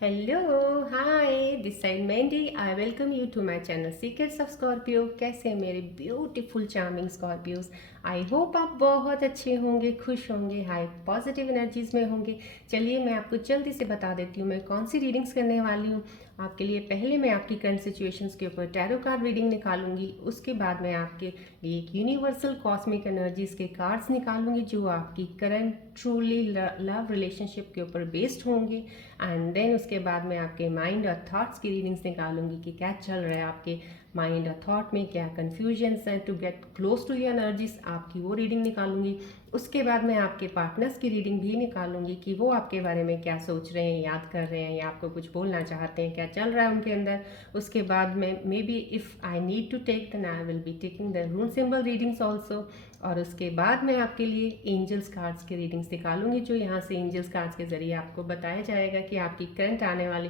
Hello hi this side Mandy I welcome you to my channel secrets of Scorpio. कैसे हैं मेरे beautiful charming Scorpios. I hope आप बहुत अच्छे होंगे, खुश होंगे, हाई पॉजिटिव एनर्जीज में होंगे। चलिए मैं आपको जल्दी से बता देती हूँ मैं कौन सी रीडिंग्स करने वाली हूँ आपके लिए। पहले मैं आपकी करंट सिचुएशंस के ऊपर टैरो कार्ड रीडिंग निकालूंगी। उसके बाद मैं आपके लिए एक यूनिवर्सल कॉस्मिक एनर्जीज के कार्ड्स निकालूंगी जो आपकी करंट ट्रूली लव रिलेशनशिप के ऊपर बेस्ड होंगे। एंड देन उसके बाद मैं आपके माइंड और थॉट्स की रीडिंग्स निकालूंगी कि क्या चल रहा है आपके माइंड और थॉट में, क्या कन्फ्यूजन्स हैं। To get close to your energies आपकी वो रीडिंग निकालूंगी। उसके बाद मैं आपके पार्टनर्स की रीडिंग भी निकालूंगी कि वो आपके बारे में क्या सोच रहे हैं, याद कर रहे हैं या आपको कुछ बोलना चाहते हैं, क्या चल रहा है उनके अंदर। उसके बाद में maybe if I need to take then I will be taking the rune symbol readings also. और उसके बाद मैं आपके लिए एंजल्स कार्ड्स की रीडिंग्स निकालूंगी जो यहाँ से एंजल्स कार्ड्स के ज़रिए आपको बताया जाएगा कि आपकी करंट आने वाली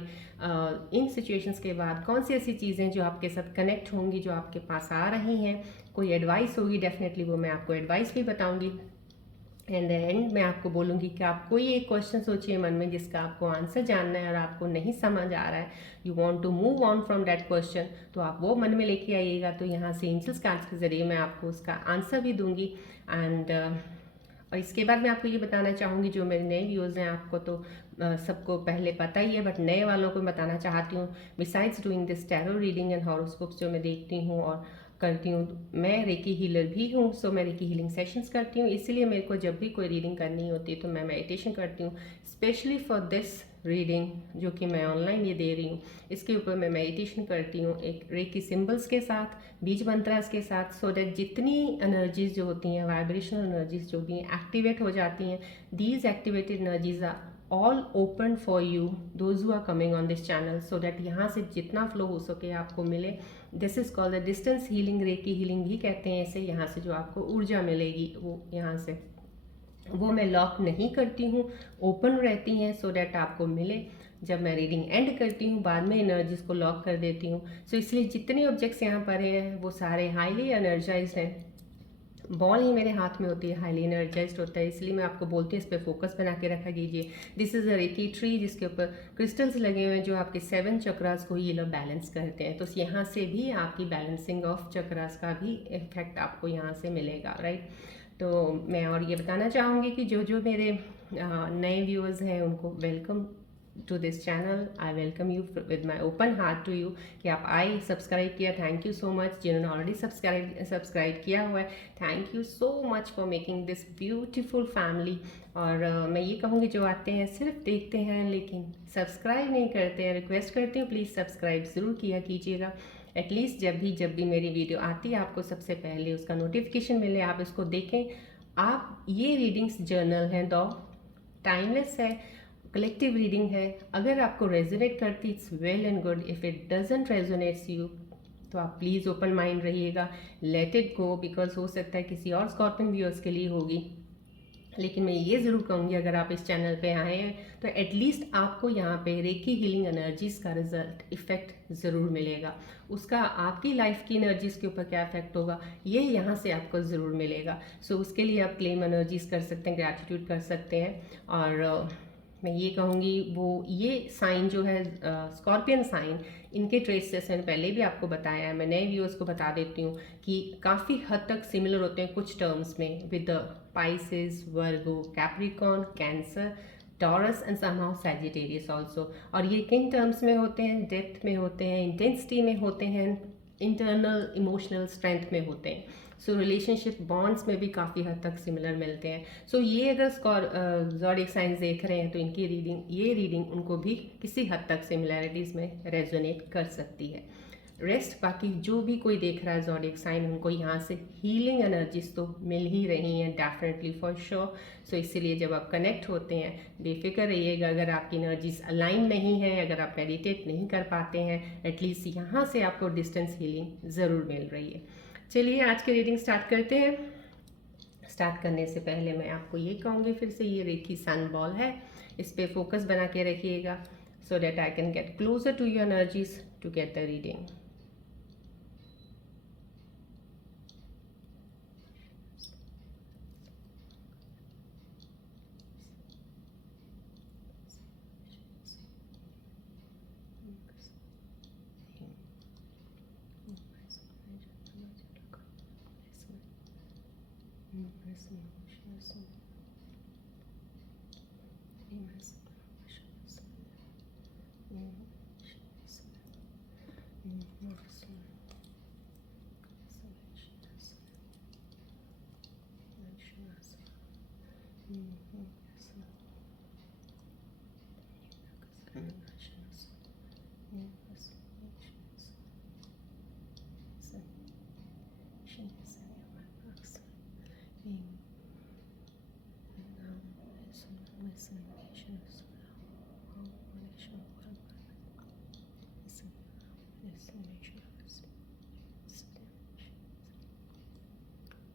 इन सिचुएशंस के बाद कौन सी ऐसी चीज़ें जो आपके साथ कनेक्ट होंगी, जो आपके पास आ रही हैं। कोई एडवाइस होगी डेफिनेटली वो मैं आपको एडवाइस भी बताऊंगी। एंड एंड मैं आपको बोलूँगी कि आप कोई एक क्वेश्चन सोचिए मन में जिसका आपको आंसर जानना है और आपको नहीं समझ आ रहा है, you want to move on from that question, तो आप वो मन में लेके आइएगा। तो यहाँ से एंजल्स कार्ड्स के ज़रिए मैं आपको उसका आंसर भी दूंगी। एंड और इसके बाद मैं आपको ये बताना चाहूँगी जो मेरे नए व्यूज़ हैं, आपको तो सबको पहले पता ही है बट नए वालों को बताना चाहती हूँ। Besides doing this tarot reading and horoscopes जो मैं देखती हूँ और करती हूँ, मैं रेकी हीलर भी हूँ। सो मैं रेकी हीलिंग सेशंस करती हूँ, इसलिए मेरे को जब भी कोई रीडिंग करनी होती है तो मैं मेडिटेशन करती हूँ। स्पेशली फॉर दिस रीडिंग जो कि मैं ऑनलाइन ये दे रही हूँ, इसके ऊपर मैं मेडिटेशन करती हूँ एक रेकी सिंबल्स के साथ, बीज मंत्रास के साथ, सो दैट जितनी एनर्जीज जो होती हैं, वाइब्रेशनल एनर्जीज जो भी एक्टिवेट हो जाती हैं, these activated energies are all open for you those who are coming on this channel, so that यहाँ से जितना फ्लो हो सके आपको मिले। This is called the distance healing, reiki healing भी कहते हैं इसे। यहाँ से जो आपको ऊर्जा मिलेगी वो यहाँ से वो मैं लॉक नहीं करती हूँ, ओपन रहती हैं सो डैट आपको मिले। जब मैं रीडिंग एंड करती हूँ बाद में एनर्जीज को लॉक कर देती हूँ। सो इसलिए जितने ऑब्जेक्ट्स यहाँ पर हैं वो सारे हाईली एनर्जाइज हैं। बॉल ही मेरे हाथ में होती है, हाईली एनर्जाइज्ड होता है, इसलिए मैं आपको बोलती हूँ इस पर फोकस बना के रखा कीजिए। This is a reiki tree जिसके ऊपर क्रिस्टल्स लगे हुए हैं जो आपके 7 चक्रास को ये लोग बैलेंस करते हैं। तो यहाँ से भी आपकी बैलेंसिंग ऑफ चक्रास का भी इफेक्ट आपको यहाँ से मिलेगा, राइट। तो मैं और ये बताना चाहूँगी कि जो जो मेरे नए व्यूअर्स हैं उनको welcome to this channel. I welcome you with my open heart to you कि आप आए, सब्सक्राइब किया, थैंक यू सो मच। जिन्होंने ऑलरेडी सब्सक्राइब किया हुआ है, thank you so much for making this beautiful family. और मैं ये कहूँगी जो आते हैं सिर्फ देखते हैं लेकिन सब्सक्राइब नहीं करते हैं, रिक्वेस्ट करती हूँ प्लीज़ सब्सक्राइब ज़रूर किया कीजिएगा। एटलीस्ट जब भी मेरी वीडियो आती है आपको सबसे पहले उसका नोटिफिकेशन मिले, आप इसको देखें। आप ये रीडिंग्स जर्नल हैं दो, टाइमलेस है, कलेक्टिव रीडिंग है। अगर आपको रेजोनेट करती it's well and good, if it doesn't resonates you तो आप प्लीज़ ओपन माइंड रहिएगा, लेट इट गो, बिकॉज हो सकता है किसी और स्कॉर्पियन व्यूअर्स के लिए होगी। लेकिन मैं ये ज़रूर कहूँगी अगर आप इस चैनल पे आए हैं तो एटलीस्ट आपको यहाँ पे रेकी हीलिंग एनर्जीज का रिजल्ट इफेक्ट ज़रूर मिलेगा। उसका आपकी लाइफ की एनर्जीज के ऊपर क्या इफेक्ट होगा ये यहाँ से आपको ज़रूर मिलेगा। सो उसके लिए आप क्लेम एनर्जीज कर सकते हैं, ग्रैटिट्यूड कर सकते हैं। और मैं ये कहूँगी वो ये साइन जो है स्कॉर्पियन साइन, इनके ट्रेस जैसे मैंने पहले भी आपको बताया है, मैं नए व्यूअर्स को बता देती हूँ कि काफ़ी हद तक सिमिलर होते हैं कुछ टर्म्स में with Pisces, Virgo, Capricorn, cancer, taurus and somehow Sagittarius also. और ये किन टर्म्स में होते हैं? डेप्थ में होते हैं, इंटेंसिटी में होते हैं, इंटरनल इमोशनल स्ट्रेंथ में होते हैं। सो रिलेशनशिप बॉन्ड्स में भी काफ़ी हद तक सिमिलर मिलते हैं। सो ये अगर ज़ोडिएक साइंस देख रहे हैं तो इनकी ये रीडिंग उनको भी किसी हद तक सिमिलैरिटीज़ में रेजोनेट कर सकती है। रेस्ट बाकी जो भी कोई देख रहा है ज़ोडिएक साइन, उनको यहाँ से हीलिंग एनर्जीज तो मिल ही रही हैं डेफिनेटली फॉर श्योर। सो इसीलिए जब आप कनेक्ट होते हैं बेफिक्र रहिएगा। अगर आपकी एनर्जीज अलाइन नहीं है, अगर आप मेडिटेट नहीं कर पाते हैं, एटलीस्ट यहाँ से आपको डिस्टेंस हीलिंग ज़रूर मिल रही है। चलिए आज की रीडिंग स्टार्ट करते हैं। स्टार्ट करने से पहले मैं आपको ये कहूँगी फिर से, ये रेकी सन बॉल है, इस पर फोकस बना के रखिएगा so that I can get closer to your energies to get the reading.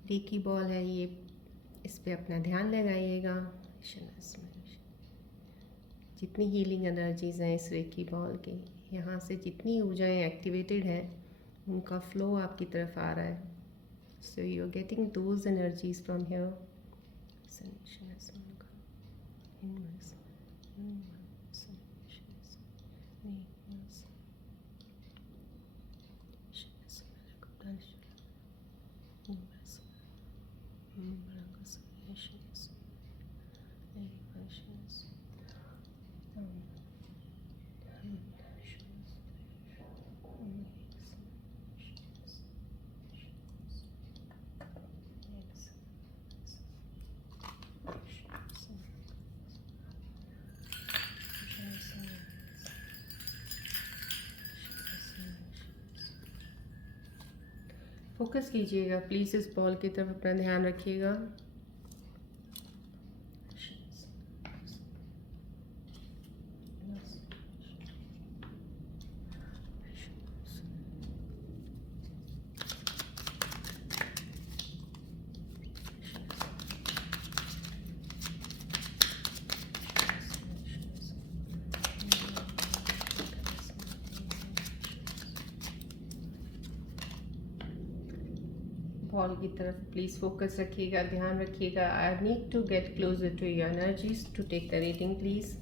Reiki ball है ये, इस पे अपना ध्यान लगाइएगा। जितनी हीलिंग एनर्जीज हैं इस रेकी बॉल की, यहाँ से जितनी ऊर्जाएं एक्टिवेटेड है उनका फ्लो आपकी तरफ आ रहा है। So you are getting those energies from here. Focus कीजिएगा प्लीज़, इस बॉल की तरफ अपना ध्यान रखिएगा। बॉल की तरफ प्लीज़ फोकस रखिएगा, ध्यान रखिएगा। I need to get closer to your energies to take the reading please.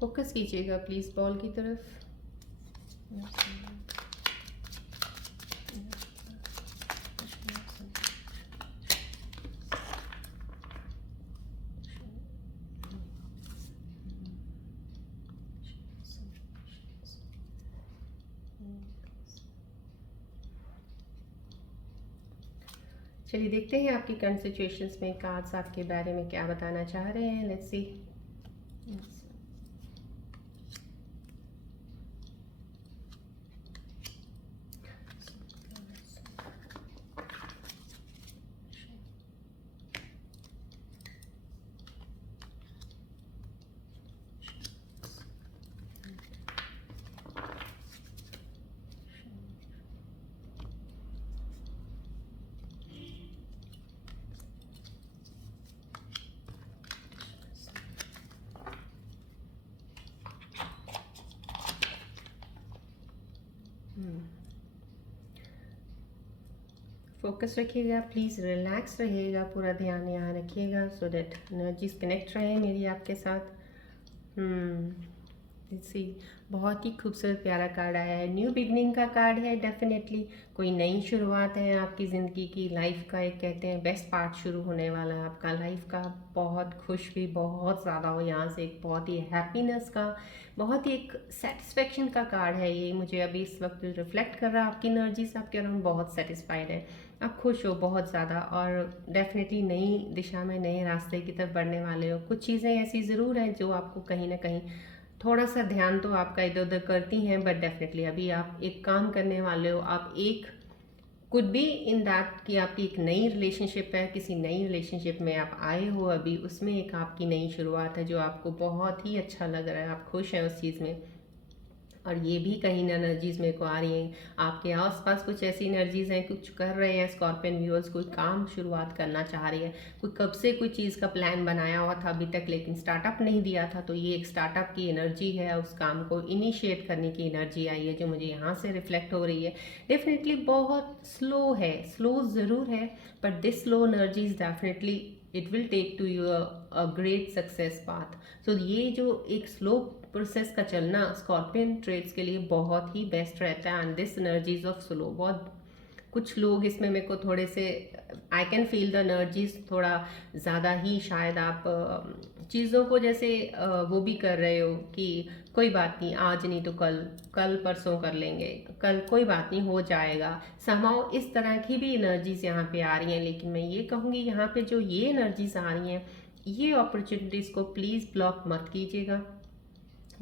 Focus कीजिएगा प्लीज़ बॉल की तरफ। चलिए देखते हैं आपकी करंट सिचुएशंस में कार्ड्स आपके बारे में क्या बताना चाह रहे हैं। Let's see. फोकस रखिएगा प्लीज़, रिलैक्स रहिएगा, पूरा ध्यान यहाँ रखिएगा सो दैट एनर्जीज कनेक्ट रहे मेरी आपके साथ। सी बहुत ही खूबसूरत प्यारा कार्ड आया है। न्यू बिगनिंग का कार्ड है। डेफिनेटली कोई नई शुरुआत है आपकी ज़िंदगी की, लाइफ का एक कहते हैं बेस्ट पार्ट शुरू होने वाला है आपका लाइफ का। बहुत खुश भी बहुत ज़्यादा हो यहाँ से, एक बहुत ही हैप्पीनेस का, बहुत ही एक सेटिस्फेक्शन का कार्ड है ये। मुझे अभी इस वक्त रिफ्लेक्ट कर रहा है आपकी एनर्जीज आपके अराउंड, बहुत सेटिस्फाइड है, आप खुश हो बहुत ज़्यादा और डेफिनेटली नई दिशा में नए रास्ते की तरफ बढ़ने वाले हो। कुछ चीज़ें ऐसी ज़रूर हैं जो आपको कहीं ना कहीं थोड़ा सा ध्यान तो आपका इधर उधर करती हैं, बट डेफिनेटली अभी आप एक काम करने वाले हो। आप एक कुड बी इन दैट कि आपकी एक नई रिलेशनशिप है, किसी नई रिलेशनशिप में आप आए हो अभी, उसमें एक आपकी नई शुरुआत है जो आपको बहुत ही अच्छा लग रहा है, आप खुश हैं उस चीज़ में। और ये भी कहीं ना एनर्जीज मेरे को आ रही हैं, आपके आसपास कुछ ऐसी एनर्जीज हैं, कुछ कर रहे हैं स्कॉर्पियन व्यूअर्स, कोई काम शुरुआत करना चाह रही है, कोई कब से कोई चीज़ का प्लान बनाया हुआ था अभी तक लेकिन स्टार्टअप नहीं दिया था, तो ये एक स्टार्टअप की एनर्जी है, उस काम को इनिशिएट करने की एनर्जी आई है जो मुझे यहाँ से रिफ्लेक्ट हो रही है। डेफिनेटली बहुत स्लो है, स्लो ज़रूर है, but this slow energy is definitely it will take to you a great success path. So ये जो एक स्लो प्रोसेस का चलना स्कॉर्पियन ट्रेड्स के लिए बहुत ही बेस्ट रहता है। And this energies of slow, बहुत कुछ लोग इसमें मेरे को थोड़े से I can feel the energies थोड़ा ज़्यादा ही, शायद आप चीज़ों को जैसे वो भी कर रहे हो कि कोई बात नहीं, आज नहीं तो कल, कल परसों कर लेंगे, कल कोई बात नहीं हो जाएगा, समाओ इस तरह की भी एनर्जीज यहाँ पे आ रही हैं। लेकिन मैं ये कहूँगी यहाँ पे जो ये एनर्जीज आ रही हैं, ये अपॉर्चुनिटीज़ को प्लीज़ ब्लॉक मत कीजिएगा।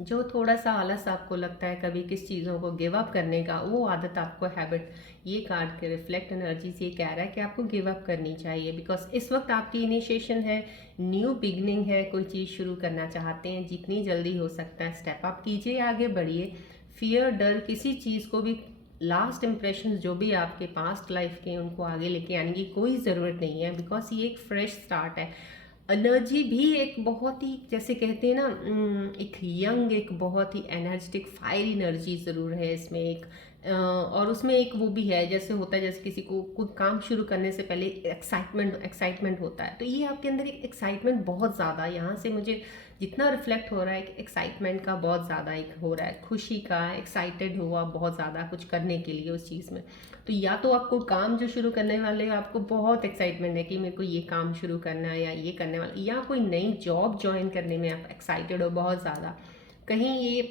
जो थोड़ा सा आलस आपको लगता है कभी किस चीज़ों को गिव अप करने का, वो आदत आपको हैबिट, ये कार्ड के रिफ्लेक्ट एनर्जीज ये कह रहा है कि आपको गिव अप करनी चाहिए। बिकॉज इस वक्त आपकी इनिशिएशन है, न्यू बिगनिंग है, कोई चीज़ शुरू करना चाहते हैं, जितनी जल्दी हो सकता है स्टेप अप कीजिए, आगे बढ़िए। फियर, डर, किसी चीज़ को भी, लास्ट इंप्रेशन जो भी आपके पास्ट लाइफ के, उनको आगे लेके आने की कोई ज़रूरत नहीं है। बिकॉज ये एक फ्रेश स्टार्ट है। एनर्जी भी एक बहुत ही, जैसे कहते हैं ना, एक यंग, एक बहुत ही एनर्जेटिक फायर एनर्जी ज़रूर है इसमें एक, और उसमें एक वो भी है, जैसे होता है जैसे किसी को कोई काम शुरू करने से पहले एक्साइटमेंट होता है, तो ये आपके अंदर एक एक्साइटमेंट बहुत ज़्यादा, यहाँ से मुझे जितना रिफ्लेक्ट हो रहा है, एक्साइटमेंट का बहुत ज़्यादा एक हो रहा है, खुशी का, एक्साइटेड हुआ बहुत ज़्यादा कुछ करने के लिए उस चीज़ में। तो या तो आपको काम जो शुरू करने वाले हो, आपको बहुत एक्साइटमेंट है कि मेरे को ये काम शुरू करना है या ये करने वाला, या कोई नई जॉब ज्वाइन करने में आप एक्साइटेड हो बहुत ज़्यादा। कहीं ये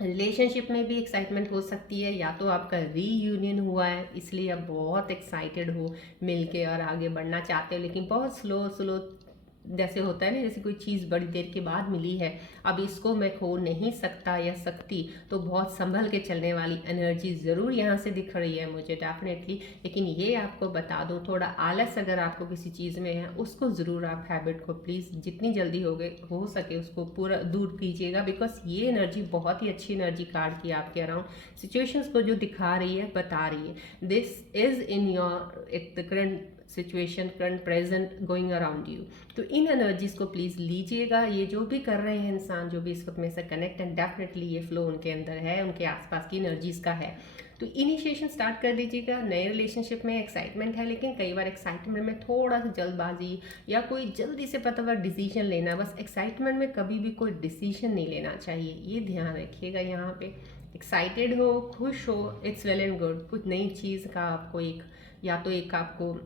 रिलेशनशिप में भी एक्साइटमेंट हो सकती है, या तो आपका रीयूनियन हुआ है इसलिए आप बहुत एक्साइटेड हो मिलके और आगे बढ़ना चाहते हो, लेकिन बहुत स्लो स्लो, जैसे होता है ना, जैसे कोई चीज़ बड़ी देर के बाद मिली है, अब इसको मैं खो नहीं सकता या सकती, तो बहुत संभल के चलने वाली एनर्जी ज़रूर यहाँ से दिख रही है मुझे डेफिनेटली। लेकिन ये आपको बता दूँ, थोड़ा आलस अगर आपको किसी चीज़ में है, उसको ज़रूर आप हैबिट को प्लीज़ जितनी जल्दी हो सके उसको पूरा दूर कीजिएगा। बिकॉज ये एनर्जी बहुत ही अच्छी एनर्जी कार्ड की आपके अराउंड सिचुएशंस को जो दिखा रही है, बता रही है, this is in your it the current situation, current present going around you. तो इन एनर्जीज को प्लीज़ लीजिएगा। ये जो भी कर रहे हैं इंसान, जो भी इस वक्त में से कनेक्ट है, डेफिनेटली ये फ्लो उनके अंदर है, उनके आसपास की एनर्जीज का है। तो इनिशिएशन स्टार्ट कर दीजिएगा। नए रिलेशनशिप में एक्साइटमेंट है, लेकिन कई बार एक्साइटमेंट में थोड़ा सा जल्दबाजी या कोई जल्दी से पता हुआ डिसीजन लेना, बस एक्साइटमेंट में कभी भी कोई डिसीजन नहीं लेना चाहिए, ये ध्यान रखिएगा। यहाँ पे एक्साइटेड हो, खुश हो, इट्स वेल एंड गुड। कुछ नई चीज़ का आपको एक, या तो एक आपको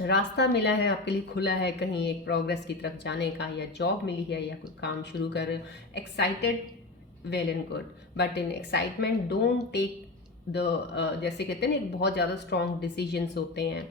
रास्ता मिला है, आपके लिए खुला है कहीं एक प्रोग्रेस की तरफ जाने का, या जॉब मिली है, या कोई काम शुरू कर रहे हो, excited, well and good. But in excitement don't take the, जैसे कहते हैं ना, एक बहुत ज़्यादा स्ट्रॉन्ग डिसीजंस होते हैं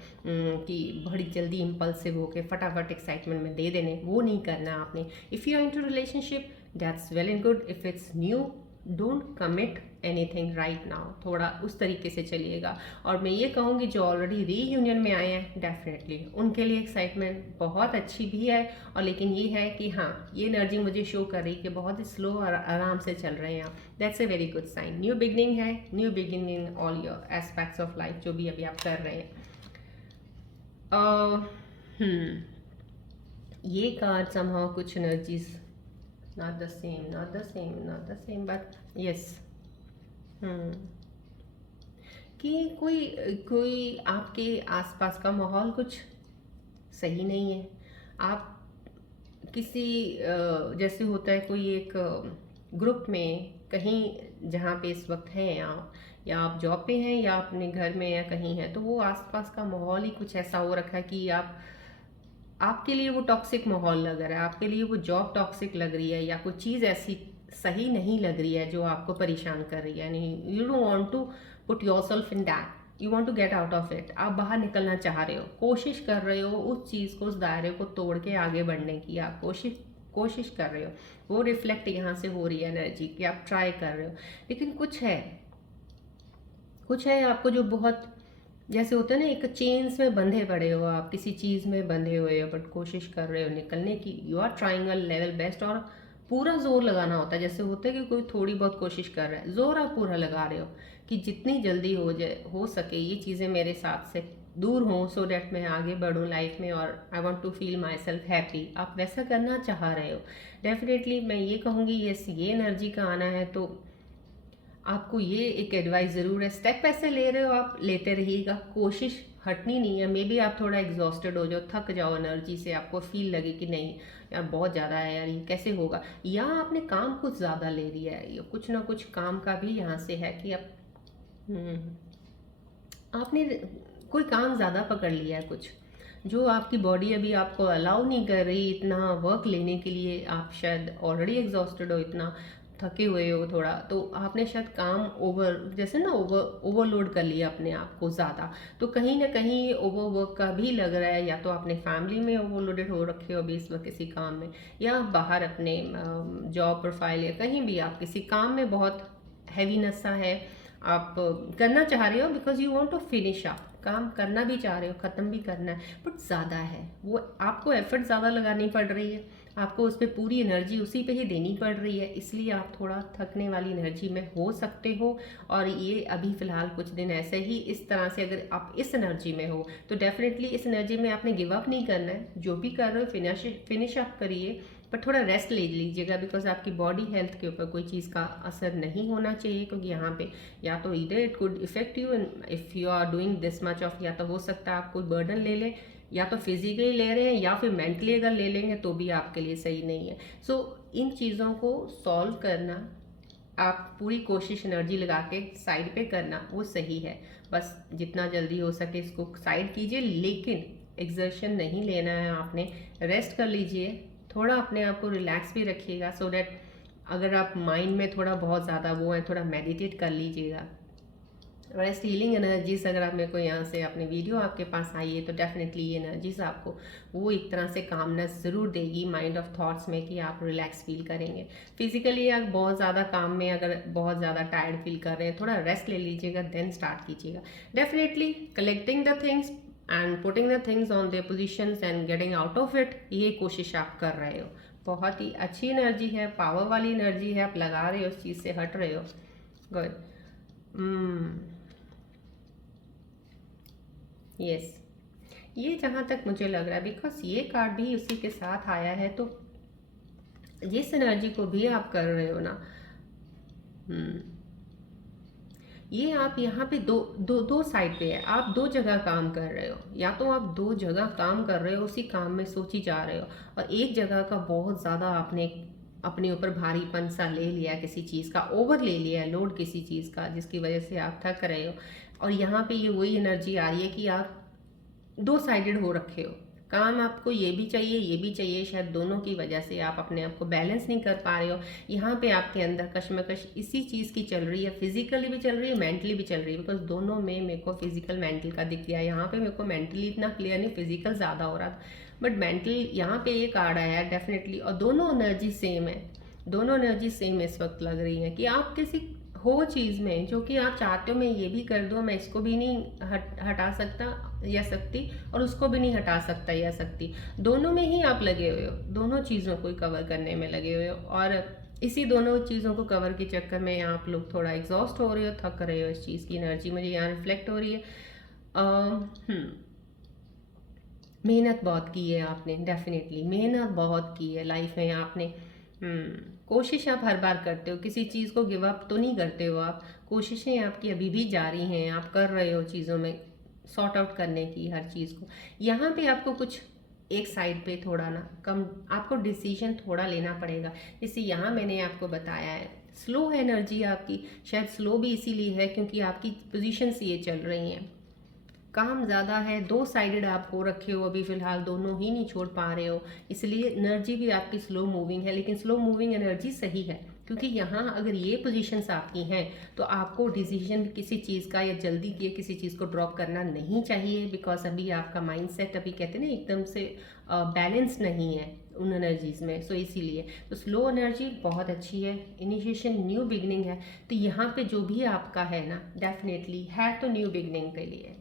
कि बड़ी जल्दी इम्पल्सिव होके फटाफट एक्साइटमेंट में दे देने, वो नहीं करना आपने। If you are into relationship, that's well and good. If it's new, don't commit anything right now, थोड़ा उस तरीके से चलिएगा। और मैं ये कहूँगी जो ऑलरेडी रीयूनियन में आए हैं, डेफिनेटली उनके लिए एक्साइटमेंट बहुत अच्छी भी है। और लेकिन ये है कि हाँ, ये एनर्जी मुझे शो कर रही है कि बहुत ही स्लो और आराम से चल रहे हैं आप, that's a very good sign. New beginning है, new beginning in all your aspects of life, जो भी अभी आप कर रहे हैं। ये कार्ड समहाउ कुछ energies, not the same, not the same, not the same, but yes, कि कोई कोई आपके आसपास का माहौल कुछ सही नहीं है। आप किसी जैसे होता है कोई एक ग्रुप में कहीं, जहाँ पे इस वक्त हैं आप, या आप जॉब पे हैं या अपने घर में या कहीं हैं, तो वो आसपास का माहौल ही कुछ ऐसा हो रखा है कि आपके लिए वो टॉक्सिक माहौल लग रहा है, आपके लिए वो जॉब टॉक्सिक लग रही है, या कोई चीज़ ऐसी सही नहीं लग रही है जो आपको परेशान कर रही है। नहीं, you don't want to put yourself in that, you want to get out of it. आप बाहर निकलना चाह रहे हो, कोशिश कर रहे हो उस चीज़ को, उस दायरे को तोड़ के आगे बढ़ने की आप कोशिश कर रहे हो। वो रिफ्लेक्ट यहाँ से हो रही है एनर्जी कि आप ट्राई कर रहे हो, लेकिन कुछ है आपको जो बहुत जैसे होता है ना, एक चेन्स में बंधे पड़े हो आप, किसी चीज़ में बंधे हुए हो बट कोशिश कर रहे हो निकलने की, you are trying a level best, और पूरा जोर लगाना होता है। जैसे होता है कि कोई थोड़ी बहुत कोशिश कर रहा है, जोर आप पूरा लगा रहे हो कि जितनी जल्दी हो जाए, हो सके ये चीज़ें मेरे साथ से दूर हों, सो डैट मैं आगे बढ़ूँ लाइफ में और I want to feel myself happy. आप वैसा करना चाह रहे हो। डेफिनेटली मैं ये कहूँगी, यस, ये एनर्जी का आना है तो आपको ये एक एडवाइस ज़रूर है, स्टेप ऐसे ले रहे हो आप, लेते रहिएगा, कोशिश हटनी नहीं है। मे बी आप थोड़ा एग्जॉस्टेड हो जाओ, थक जाओ एनर्जी से, आपको फील लगे कि नहीं यार बहुत ज़्यादा है यार, ये कैसे होगा, या आपने काम कुछ ज़्यादा ले लिया है, या कुछ ना कुछ काम का भी यहाँ से है कि आप आपने कोई काम ज़्यादा पकड़ लिया है कुछ, जो आपकी बॉडी अभी आपको अलाउ नहीं कर रही इतना वर्क लेने के लिए। आप शायद ऑलरेडी एग्जॉस्टेड हो, इतना थके हुए हो थोड़ा, तो आपने शायद काम ओवर, जैसे ना ओवरलोड कर लिया अपने आप को ज़्यादा। तो कहीं ना कहीं ये ओवरवर्क का भी लग रहा है, या तो अपने फैमिली में ओवरलोडेड हो रखे हो अभी इस वक्त किसी काम में, या बाहर अपने जॉब प्रोफाइल या कहीं भी आप किसी काम में बहुत हैवीनेस सा है, आप करना चाह रहे हो because you want to finish up, काम करना भी चाह रहे हो, ख़त्म भी करना है, बट ज़्यादा है वो, आपको एफर्ट ज़्यादा लगानी पड़ रही है, आपको उस पर पूरी एनर्जी उसी पे ही देनी पड़ रही है, इसलिए आप थोड़ा थकने वाली एनर्जी में हो सकते हो। और ये अभी फ़िलहाल कुछ दिन ऐसे ही इस तरह से अगर आप इस एनर्जी में हो तो डेफिनेटली इस एनर्जी में आपने गिव अप नहीं करना है, जो भी कर रहे हो फिनिश अप करिए, पर थोड़ा रेस्ट ले लीजिएगा, बिकॉज आपकी बॉडी हेल्थ के ऊपर कोई चीज़ का असर नहीं होना चाहिए, क्योंकि यहाँ पे या तो इधर it could affect you if you are doing this much of, या तो हो सकता है आप कोई बर्डन ले लें, या तो फिजिकली ले रहे हैं या फिर मेंटली अगर ले लेंगे तो भी आपके लिए सही नहीं है। सो इन चीज़ों को सॉल्व करना, आप पूरी कोशिश एनर्जी लगा के साइड पे करना वो सही है। बस जितना जल्दी हो सके इसको साइड कीजिए, लेकिन एक्सर्शन नहीं लेना है आपने, रेस्ट कर लीजिए, थोड़ा अपने आप को रिलैक्स भी रखिएगा, सो डैट अगर आप माइंड में थोड़ा बहुत ज़्यादा वो है, थोड़ा मेडिटेट कर लीजिएगा। रेस्ट हीलिंग एनर्जीज अगर आप मेरे को यहाँ से अपने वीडियो आपके पास आई है तो डेफिनेटली ये एनर्जीज आपको वो एक तरह से कामनेस ज़रूर देगी माइंड ऑफ थॉट्स में, कि आप रिलैक्स फील करेंगे। फिजिकली अगर बहुत ज़्यादा काम में अगर बहुत ज़्यादा टायर्ड फील कर रहे हैं, थोड़ा रेस्ट ले लीजिएगा, देन स्टार्ट कीजिएगा। Definitely collecting the things and putting the things on their positions and getting out of it, ये कोशिश आप कर रहे हो। बहुत ही अच्छी एनर्जी है, पावर वाली एनर्जी है, आप लगा रहे हो, उस चीज़ से हट रहे हो। गुड। यस, ये जहाँ तक मुझे लग रहा है, बिकॉज ये कार्ड भी उसी के साथ आया है, तो जिस एनर्जी को भी आप कर रहे हो ना, ये आप यहाँ पे दो दो दो साइड पे है, आप दो जगह काम कर रहे हो, या तो आप दो जगह काम कर रहे हो, उसी काम में सोची जा रहे हो, और एक जगह का बहुत ज़्यादा आपने अपने ऊपर भारीपन सा ले लिया, किसी चीज़ का ओवर ले लिया है, लोड किसी चीज़ का, जिसकी वजह से आप थक रहे हो। और यहाँ पे ये वही एनर्जी आ रही है कि आप दो साइडेड हो रखे हो, काम आपको ये भी चाहिए ये भी चाहिए, शायद दोनों की वजह से आप अपने आप को बैलेंस नहीं कर पा रहे हो। यहाँ पे आपके अंदर कश्मकश इसी चीज़ की चल रही है, फिजिकली भी चल रही है, मेंटली भी चल रही है, बिकॉज दोनों में मेरे को फिजिकल मेंटल का दिख गया। यहाँ पे मेरे को मेंटली इतना क्लियर नहीं, फिजिकल ज़्यादा हो रहा था, बट मेंटल यहाँ पे ये कार्ड आया है डेफिनेटली। और दोनों एनर्जी सेम है, दोनों एनर्जी सेम इस वक्त लग रही है कि आप किसी हो चीज़ में जो कि आप चाहते हो मैं ये भी कर दूँ, मैं इसको भी नहीं हटा सकता या सकती, और उसको भी नहीं हटा सकता या सकती, दोनों में ही आप लगे हुए हो, दोनों चीज़ों को कवर करने में लगे हुए हो। और इसी दोनों चीज़ों को कवर के चक्कर में आप लोग थोड़ा एग्जॉस्ट हो रहे हो, थक रहे हो, इस चीज़ की एनर्जी मुझे यहाँ रिफ्लेक्ट हो रही है। मेहनत बहुत की है आपने, डेफिनेटली मेहनत बहुत की है लाइफ में आपने। कोशिश आप हर बार करते हो, किसी चीज़ को गिव अप तो नहीं करते हो आप, कोशिशें आपकी अभी भी जारी हैं, आप कर रहे हो चीज़ों में सॉर्ट आउट करने की हर चीज़ को। यहाँ पे आपको कुछ एक साइड पे थोड़ा ना कम आपको डिसीजन थोड़ा लेना पड़ेगा, जैसे यहाँ मैंने आपको बताया है स्लो है एनर्जी आपकी, शायद स्लो भी इसीलिए है क्योंकि आपकी पोजीशंस ये चल रही हैं, काम ज़्यादा है, दो साइडेड आप हो रखे हो अभी फ़िलहाल, दोनों ही नहीं छोड़ पा रहे हो, इसलिए एनर्जी भी आपकी स्लो मूविंग है। लेकिन स्लो मूविंग एनर्जी सही है, क्योंकि यहाँ अगर ये पोजीशंस आपकी हैं तो आपको डिसीजन किसी चीज़ का या जल्दी किए किसी चीज़ को ड्रॉप करना नहीं चाहिए, बिकॉज अभी आपका माइंड सेट अभी कहते हैं ना एकदम से बैलेंस नहीं है उन एनर्जीज़ में। सो इसीलिए तो स्लो एनर्जी बहुत अच्छी है, इनिशिएशन न्यू बिगनिंग है, तो यहाँ पे जो भी आपका है ना डेफिनेटली है तो न्यू बिगनिंग के लिए,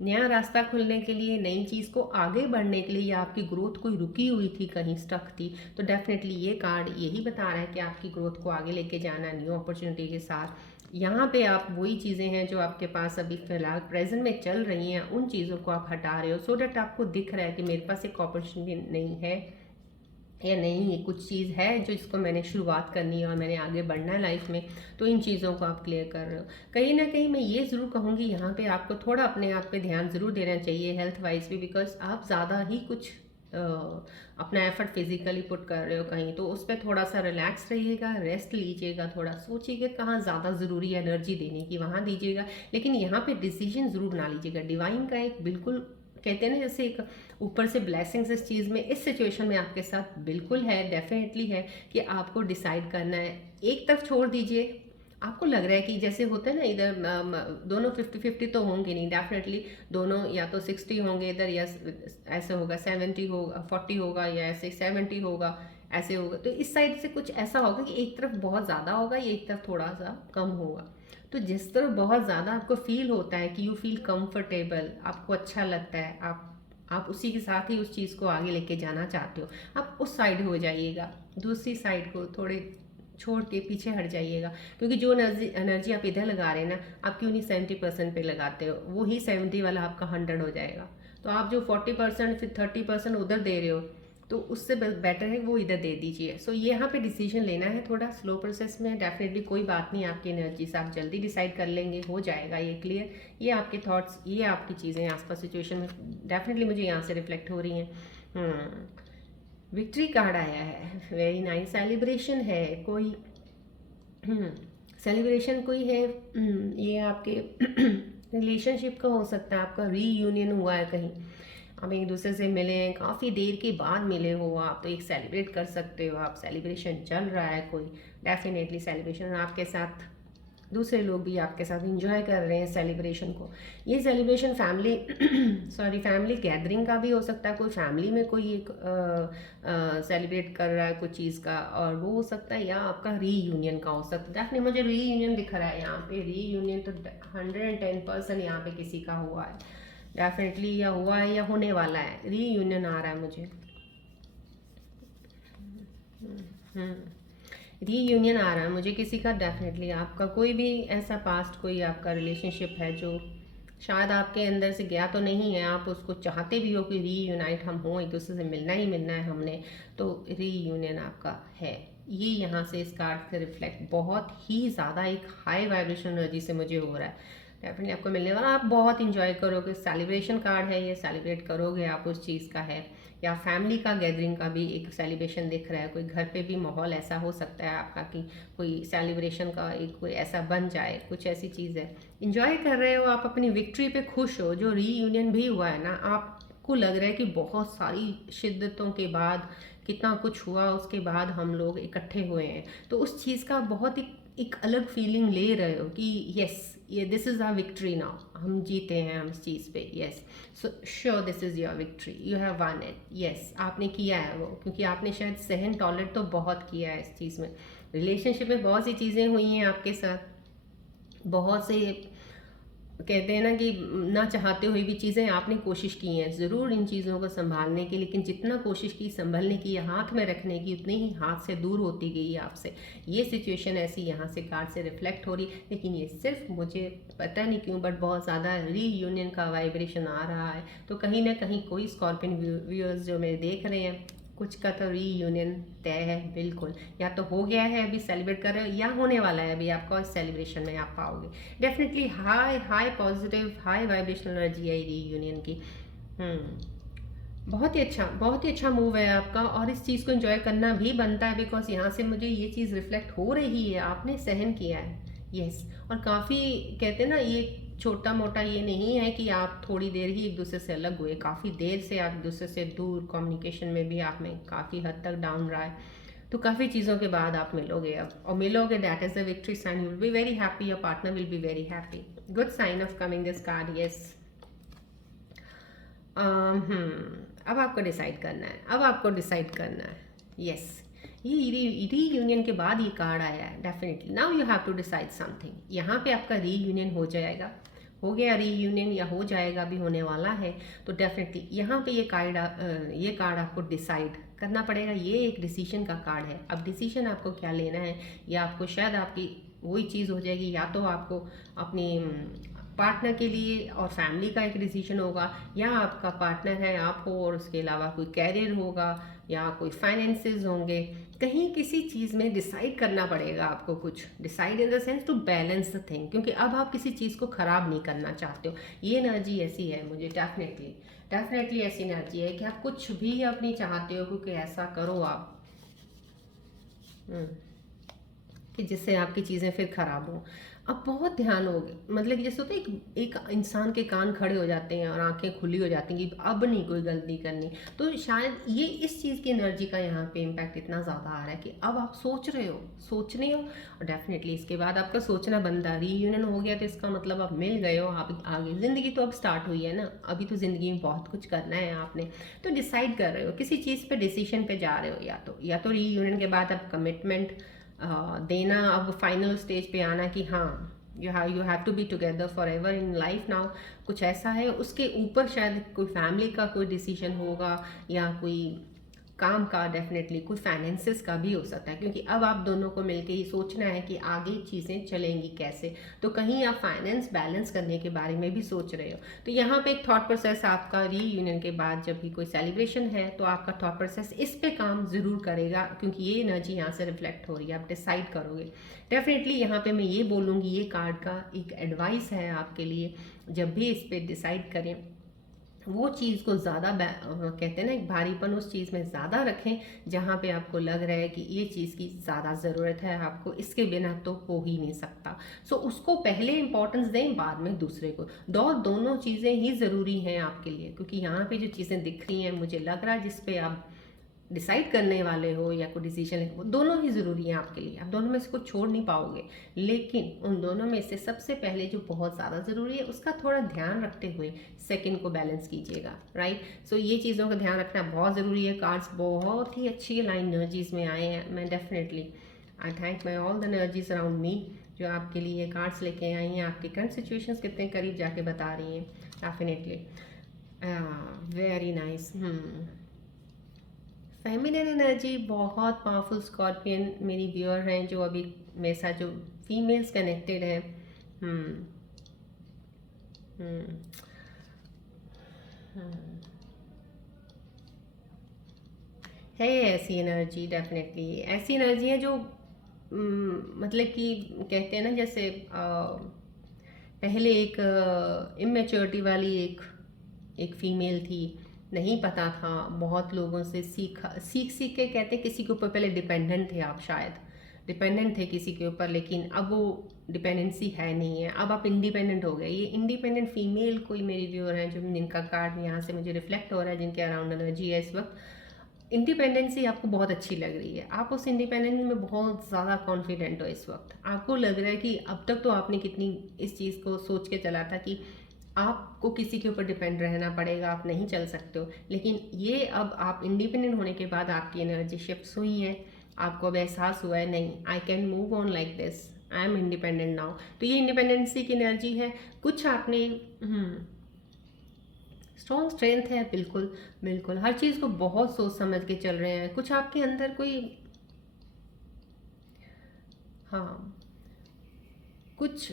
नया रास्ता खुलने के लिए, नई चीज़ को आगे बढ़ने के लिए, या आपकी ग्रोथ कोई रुकी हुई थी, कहीं स्टक थी, तो डेफिनेटली ये कार्ड यही बता रहा है कि आपकी ग्रोथ को आगे लेके जाना है न्यू अपॉर्चुनिटी के साथ। यहाँ पे आप वही चीज़ें हैं जो आपके पास अभी फ़िलहाल प्रेजेंट में चल रही हैं, उन चीज़ों को आप हटा रहे हो, सो डैट आपको दिख रहा है कि मेरे पास एक अपॉर्चुनिटी नहीं है, या नहीं ये कुछ चीज़ है जो इसको मैंने शुरुआत करनी है और मैंने आगे बढ़ना है लाइफ में, तो इन चीज़ों को आप क्लियर कर रहे हो। कहीं ना कहीं मैं ये ज़रूर कहूँगी यहाँ पे आपको थोड़ा अपने आप पे ध्यान ज़रूर देना चाहिए, हेल्थ वाइज भी, बिकॉज आप ज़्यादा ही कुछ अपना एफर्ट फिजिकली पुट कर रहे हो कहीं, तो उस पर थोड़ा सा रिलैक्स रहिएगा, रेस्ट लीजिएगा, थोड़ा सोचिएगा कहाँ ज़्यादा ज़रूरी है एनर्जी देने की, वहाँ दीजिएगा। लेकिन यहाँ पे डिसीजन ज़रूर ना लीजिएगा। डिवाइन का एक बिल्कुल कहते हैं ना जैसे एक ऊपर से ब्लेसिंग्स इस चीज़ में, इस सिचुएशन में आपके साथ बिल्कुल है, डेफिनेटली है कि आपको डिसाइड करना है। एक तरफ छोड़ दीजिए, आपको लग रहा है कि जैसे होता है ना इधर दोनों 50-50 तो होंगे नहीं, डेफिनेटली दोनों या तो 60 होंगे इधर, या ऐसे होगा 70 होगा, 40 होगा, या ऐसे 70 होगा, ऐसे होगा। तो इस साइड से कुछ ऐसा होगा कि एक तरफ बहुत ज़्यादा होगा, या एक तरफ थोड़ा सा कम होगा। तो जिस तरह बहुत ज़्यादा आपको फील होता है कि यू फील कंफर्टेबल, आपको अच्छा लगता है, आप उसी के साथ ही उस चीज़ को आगे लेके जाना चाहते हो, आप उस साइड हो जाइएगा, दूसरी साइड को थोड़े छोड़ के पीछे हट जाइएगा। क्योंकि जो एनर्जी आप इधर लगा रहे हैं ना, आप क्यों नहीं 70% पे लगाते हो, वही 70 वाला आपका 100 हो जाएगा। तो आप जो 40% फिर 30% उधर दे रहे हो, तो उससे बेटर है वो इधर दे दीजिए। सो ये यहाँ पे डिसीजन लेना है, थोड़ा स्लो प्रोसेस में, डेफिनेटली कोई बात नहीं, आपकी एनर्जी से आप जल्दी डिसाइड कर लेंगे, हो जाएगा ये क्लियर। ये आपके थॉट्स, ये आपकी चीज़ें आसपास सिचुएशन में डेफिनेटली मुझे यहाँ से रिफ्लेक्ट हो रही हैं। विक्ट्री कार्ड आया है, वेरी नाइस। सेलिब्रेशन है कोई, सेलिब्रेशन कोई है, ये आपके रिलेशनशिप का हो सकता है, आपका रीयूनियन हुआ है कहीं, आप एक दूसरे से मिले हैं, काफ़ी देर के बाद मिले हो आप, तो एक सेलिब्रेट कर सकते हो आप, सेलिब्रेशन चल रहा है कोई, डेफिनेटली सेलिब्रेशन आपके साथ, दूसरे लोग भी आपके साथ इंजॉय कर रहे हैं सेलिब्रेशन को। ये सेलिब्रेशन फैमिली फैमिली गैदरिंग का भी हो सकता है, कोई फैमिली में कोई एक सेलिब्रेट कर रहा है कुछ चीज़ का, और वो हो सकता है, या आपका रीयूनियन का हो सकता है। डेफिनेटली मुझे रीयूनियन दिख रहा है यहाँ पे, रीयूनियन तो 110% यहाँ पे किसी का हुआ है, डेफिनेटली, या हुआ है या होने वाला है, रीयूनियन आ रहा है मुझे। रीयूनियन आ रहा है मुझे किसी का, डेफिनेटली आपका कोई भी ऐसा पास्ट कोई आपका रिलेशनशिप है जो शायद आपके अंदर से गया तो नहीं है, आप उसको चाहते भी हो कि रीयूनाइट हम हों, एक दूसरे से मिलना ही मिलना है हमने, तो रीयूनियन आपका है। ये यहाँ से इस कार्ड से रिफ्लेक्ट बहुत ही ज़्यादा एक हाई वाइब्रेशन एनर्जी से मुझे हो रहा है, डेफिनेटली आपको मिलने वाला, आप बहुत इंजॉय करोगे। सेलिब्रेशन कार्ड है ये, सेलिब्रेट करोगे आप उस चीज़ का है, या फैमिली का गैदरिंग का भी एक सेलिब्रेशन दिख रहा है, कोई घर पे भी माहौल ऐसा हो सकता है आपका कि कोई सेलिब्रेशन का एक कोई ऐसा बन जाए, कुछ ऐसी चीज़ है, इंजॉय कर रहे हो आप, अपनी विक्ट्री पे खुश हो। जो रीयूनियन भी हुआ है ना, आपको लग रहा है कि बहुत सारी शिद्दतों के बाद, कितना कुछ हुआ उसके बाद हम लोग इकट्ठे हुए हैं, तो उस चीज़ का बहुत ही एक अलग फीलिंग ले रहे हो कि यस, ये this is our victory now, हम जीते हैं हम इस चीज़ पे, yes, so sure this is your victory, you have won it, yes, आपने किया है वो, क्योंकि आपने शायद सहन टॉलरेट तो बहुत किया है इस चीज़ में। रिलेशनशिप में बहुत सी चीज़ें हुई हैं आपके साथ, बहुत से कहते हैं ना कि ना चाहते हुए भी चीज़ें आपने कोशिश की हैं ज़रूर इन चीज़ों को संभालने की, लेकिन जितना कोशिश की संभलने की या हाथ में रखने की, उतनी ही हाथ से दूर होती गई आपसे। ये सिचुएशन ऐसी यहाँ से कार्ड से रिफ्लेक्ट हो रही, लेकिन ये सिर्फ मुझे पता नहीं क्यों बट बहुत ज़्यादा रीयूनियन का वाइब्रेशन आ रहा है। तो कहीं ना कहीं कोई स्कॉर्पियन व्यूअर्स जो मेरे देख रहे हैं, कुछ का तो रीयूनियन तय है बिल्कुल, या तो हो गया है अभी सेलिब्रेट कर रहे हो, या होने वाला है अभी आपका, इस सेलिब्रेशन में आप पाओगे definitely high high positive high vibrational energy है रीयूनियन की। बहुत ही अच्छा मूव है आपका, और इस चीज़ को एंजॉय करना भी बनता है, बिकॉज यहाँ से मुझे ये चीज़ रिफ्लेक्ट हो रही है, आपने सहन किया है, यस। और काफ़ी कहते हैं ना, ये छोटा मोटा ये नहीं है कि आप थोड़ी देर ही एक दूसरे से अलग हुए, काफ़ी देर से आप एक दूसरे से दूर, कम्युनिकेशन में भी आप में काफ़ी हद तक डाउन रहा है, तो काफ़ी चीज़ों के बाद आप मिलोगे अब, और मिलोगे, that is the victory sign, you will be very happy, your partner will be very happy, good sign of coming this card, yes. अब आपको डिसाइड करना है, यस। ये रीयूनियन के बाद ये कार्ड आया है, definitely now you have to decide something. यहाँ पे आपका रीयूनियन हो जाएगा, हो गया रीयूनियन या हो जाएगा, भी होने वाला है, तो डेफिनेटली यहाँ पे ये कार्ड आपको डिसाइड करना पड़ेगा। ये एक डिसीजन का कार्ड है। अब डिसीजन आपको क्या लेना है, या आपको शायद आपकी वही चीज़ हो जाएगी, या तो आपको अपनी पार्टनर के लिए और फैमिली का एक डिसीजन होगा, या आपका पार्टनर है, आप हो, और उसके अलावा कोई कैरियर होगा या कोई फाइनेंसेस होंगे। कहीं किसी चीज़ में डिसाइड करना पड़ेगा आपको, कुछ decide in the sense to balance the thing, क्योंकि अब आप किसी चीज़ को ख़राब नहीं करना चाहते हो। ये एनर्जी ऐसी है मुझे, डेफिनेटली ऐसी एनर्जी है कि आप कुछ भी अपनी चाहते हो, क्योंकि ऐसा करो आप कि जिससे आपकी चीज़ें फिर ख़राब हो। अब बहुत ध्यान हो गया, मतलब कि जैसे होता है एक इंसान के कान खड़े हो जाते हैं और आंखें खुली हो जाती हैं कि अब नहीं कोई गलती करनी। तो शायद ये इस चीज़ की एनर्जी का यहाँ पे इम्पैक्ट इतना ज़्यादा आ रहा है कि अब आप सोच रहे हो, और डेफिनेटली इसके बाद आपका सोचना बनता है। रीयूनियन हो गया तो इसका मतलब आप मिल गए हो, आप आगे ज़िंदगी तो अब स्टार्ट हुई है ना, अभी तो ज़िंदगी में बहुत कुछ करना है आपने। तो डिसाइड कर रहे हो किसी चीज़ पे, डिसीजन पे जा रहे हो, या तो रीयूनियन के बाद आप कमिटमेंट देना, अब फाइनल स्टेज पे आना कि हाँ you have to be together forever in life now, कुछ ऐसा है। उसके ऊपर शायद कोई फैमिली का कोई डिसीजन होगा, या कोई काम का, डेफिनेटली कोई फाइनेंसिस का भी हो सकता है, क्योंकि अब आप दोनों को मिलके ये सोचना है कि आगे चीज़ें चलेंगी कैसे। तो कहीं आप फाइनेंस बैलेंस करने के बारे में भी सोच रहे हो। तो यहाँ पे एक थॉट प्रोसेस आपका रीयूनियन के बाद जब भी कोई सेलिब्रेशन है, तो आपका थॉट प्रोसेस इस पे काम ज़रूर करेगा, क्योंकि ये एनर्जी यहाँ से रिफ्लेक्ट हो रही है। आप डिसाइड करोगे डेफिनेटली। यहाँ पे मैं ये बोलूँगी, ये कार्ड का एक एडवाइस है आपके लिए, जब भी इस पर डिसाइड करें, वो चीज़ को ज़्यादा कहते हैं ना, एक भारीपन उस चीज़ में ज़्यादा रखें जहाँ पे आपको लग रहा है कि ये चीज़ की ज़्यादा ज़रूरत है आपको, इसके बिना तो हो ही नहीं सकता। सो उसको पहले इंपॉर्टेंस दें, बाद में दूसरे को। दोनों चीज़ें ही ज़रूरी हैं आपके लिए, क्योंकि यहाँ पे जो चीज़ें दिख रही हैं, मुझे लग रहा है जिस पे आप डिसाइड करने वाले हो या कोई डिसीजन है, वो दोनों ही ज़रूरी हैं आपके लिए। आप दोनों में से कुछ छोड़ नहीं पाओगे, लेकिन उन दोनों में से सबसे पहले जो बहुत ज़्यादा ज़रूरी है, उसका थोड़ा ध्यान रखते हुए सेकंड को बैलेंस कीजिएगा, राइट। सो ये चीज़ों का ध्यान रखना बहुत ज़रूरी है। कार्ड्स बहुत ही अच्छी लाइन एनर्जीज में आए हैं। मैं definitely I thank my all the energies around me, जो आपके लिए कार्ड्स लेके आई हैं, आपकी करंट सिचुएशंस कितने करीब जाके बता रही हैं। Definitely very nice. Feminine energy बहुत पावरफुल। स्कॉर्पियन मेरी व्यूअर हैं जो अभी मेरे साथ जो फीमेल्स कनेक्टेड हैं, हम्म हम्म हम्म, है ऐसी एनर्जी, डेफिनेटली ऐसी एनर्जी है जो मतलब कि कहते हैं ना, जैसे पहले एक इमेच्योरिटी वाली एक फीमेल थी, नहीं पता था, बहुत लोगों से सीख सीख के, कहते हैं किसी के ऊपर पहले डिपेंडेंट थे आप, शायद डिपेंडेंट थे किसी के ऊपर, लेकिन अब वो डिपेंडेंसी है नहीं है, अब आप इंडिपेंडेंट हो गए। ये इंडिपेंडेंट फीमेल कोई मेरी व्यूअर हैं जो, जिनका कार्ड यहाँ से मुझे रिफ्लेक्ट हो रहा है, जिनके अराउंड एनर्जी है इस वक्त, इंडिपेंडेंसी आपको बहुत अच्छी लग रही है। आप उस इंडिपेंडेंस में बहुत ज़्यादा कॉन्फिडेंट हो इस वक्त। आपको लग रहा है कि अब तक तो आपने कितनी इस चीज़ को सोच के चला था कि आपको किसी के ऊपर डिपेंड रहना पड़ेगा, आप नहीं चल सकते हो, लेकिन ये अब आप इंडिपेंडेंट होने के बाद आपकी एनर्जी शिफ्ट हुई है। आपको अब एहसास हुआ है, नहीं, I can move on like this, I am independent now. तो ये इंडिपेंडेंसी की एनर्जी है। कुछ आपने स्ट्रॉन्ग स्ट्रेंथ है, बिल्कुल बिल्कुल, हर चीज़ को बहुत सोच समझ के चल रहे हैं। कुछ आपके अंदर कोई, हाँ, कुछ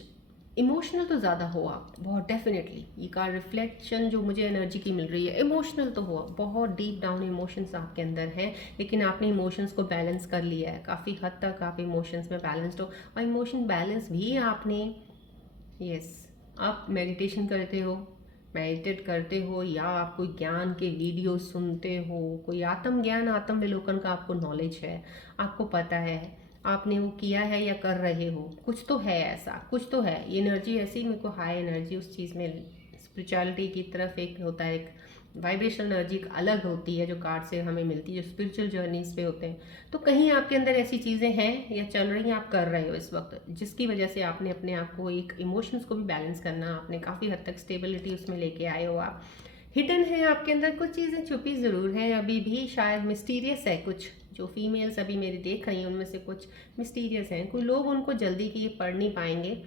इमोशनल तो ज़्यादा हो आप, बहुत डेफिनेटली। ये का रिफ्लेक्शन जो मुझे एनर्जी की मिल रही है, इमोशनल तो हो, बहुत डीप डाउन इमोशंस आपके अंदर हैं, लेकिन आपने इमोशंस को बैलेंस कर लिया है काफ़ी हद तक। आप इमोशंस में बैलेंस्ड हो, और इमोशन बैलेंस भी आपने, यस, आप मेडिटेट करते हो, या आप कोई ज्ञान के वीडियो सुनते हो, कोई आत्म ज्ञान, आत्म विलोकन का आपको नॉलेज है, आपको पता है, आपने वो किया है या कर रहे हो, कुछ तो है ऐसा, कुछ तो है। ये एनर्जी ऐसी, मेरे को हाई एनर्जी उस चीज़ में, स्पिरिचुअलिटी की तरफ एक होता है, एक वाइब्रेशनल एनर्जी अलग होती है जो कार्ड से हमें मिलती है, जो स्पिरिचुअल जर्नीज पे होते हैं। तो कहीं आपके अंदर ऐसी चीज़ें हैं या चल रही हैं, आप कर रहे हो इस वक्त, जिसकी वजह से आपने अपने आप को, एक इमोशंस को भी बैलेंस करना, आपने काफ़ी हद तक स्टेबिलिटी उसमें लेके आए हो आप। हिडन है आपके अंदर, कुछ चीज़ें छुपी ज़रूर हैं अभी भी, शायद मिस्टीरियस है कुछ। जो फीमेल्स अभी मेरी देख रही हैं उनमें से कुछ मिस्टीरियस हैं, कोई लोग उनको जल्दी की ये पढ़ नहीं पाएंगे,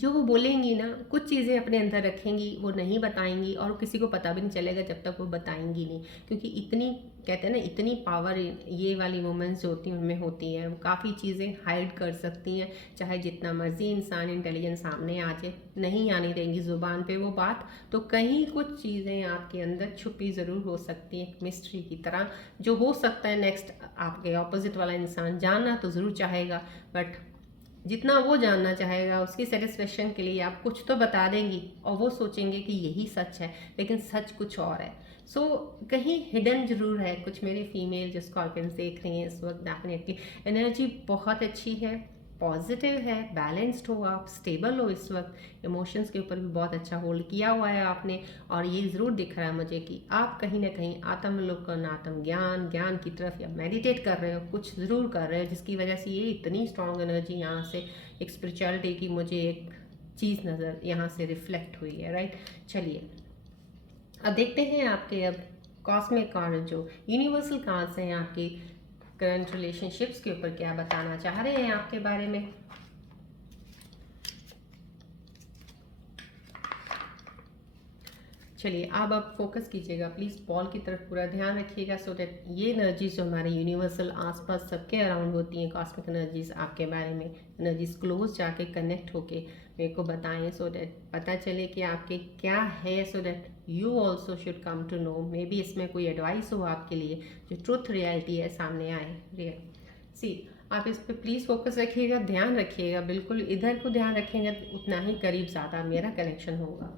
जो वो बोलेंगी ना, कुछ चीज़ें अपने अंदर रखेंगी, वो नहीं बताएंगी और किसी को पता भी नहीं चलेगा जब तक वो बताएंगी नहीं, क्योंकि इतनी, कहते हैं ना, इतनी पावर ये वाली वुमेंस जो होती हैं उनमें होती है। वो काफ़ी चीज़ें हाइड कर सकती हैं, चाहे जितना मर्जी इंसान इंटेलिजेंस सामने आ जाए, नहीं आने देंगी ज़ुबान पे वो बात, तो कहीं कुछ चीज़ें आपके अंदर छुपी ज़रूर हो सकती हैं, मिस्ट्री की तरह, जो हो सकता है नेक्स्ट आपके ऑपोजिट वाला इंसान जानना तो ज़रूर चाहेगा, बट जितना वो जानना चाहेगा उसकी सेटिस्फेक्शन के लिए आप कुछ तो बता देंगी और वो सोचेंगे कि यही सच है, लेकिन सच कुछ और है। सो कहीं हिडन जरूर है कुछ। मेरे फीमेल जो स्कॉर्पियंस देख रही हैं इस वक्त, डेफिनेटली एनर्जी बहुत अच्छी है, पॉजिटिव है, बैलेंस्ड हो आप, स्टेबल हो इस वक्त, इमोशंस के ऊपर भी बहुत अच्छा होल्ड किया हुआ है आपने। और ये ज़रूर दिख रहा है मुझे कि आप कहीं ना कहीं आत्मलोकन, आत्म ज्ञान, ज्ञान की तरफ या मेडिटेट कर रहे हो, कुछ ज़रूर कर रहे हो, जिसकी वजह से ये इतनी स्ट्रॉन्ग एनर्जी यहाँ से एक स्पिरिचुअलिटी की मुझे एक चीज़ नज़र यहाँ से रिफ्लेक्ट हुई है, राइट। चलिए अब देखते हैं आपके अब कॉस्मिक कार्ड, जो यूनिवर्सल कार्ड्स हैं आपकी करंट रिलेशनशिप्स के ऊपर क्या बताना चाह रहे हैं आपके बारे में। चलिए अब आप फोकस कीजिएगा प्लीज़, बॉल की तरफ पूरा ध्यान रखिएगा, सो दैट ये एनर्जीज जो हमारे यूनिवर्सल आसपास सबके अराउंड होती हैं, कॉस्मिक एनर्जीज आपके बारे में, एनर्जीज क्लोज जाके कनेक्ट होके मेरे को बताएं, सो दैट पता चले कि आपके क्या है, so that you also should come to know. Maybe इसमें कोई एडवाइस हो आपके लिए, जो ट्रुथ रियलिटी है सामने आए। रियल सी आप इस पर प्लीज़ फोकस रखिएगा, ध्यान रखिएगा, बिल्कुल इधर को ध्यान रखेंगे उतना ही करीब ज़्यादा मेरा कनेक्शन होगा।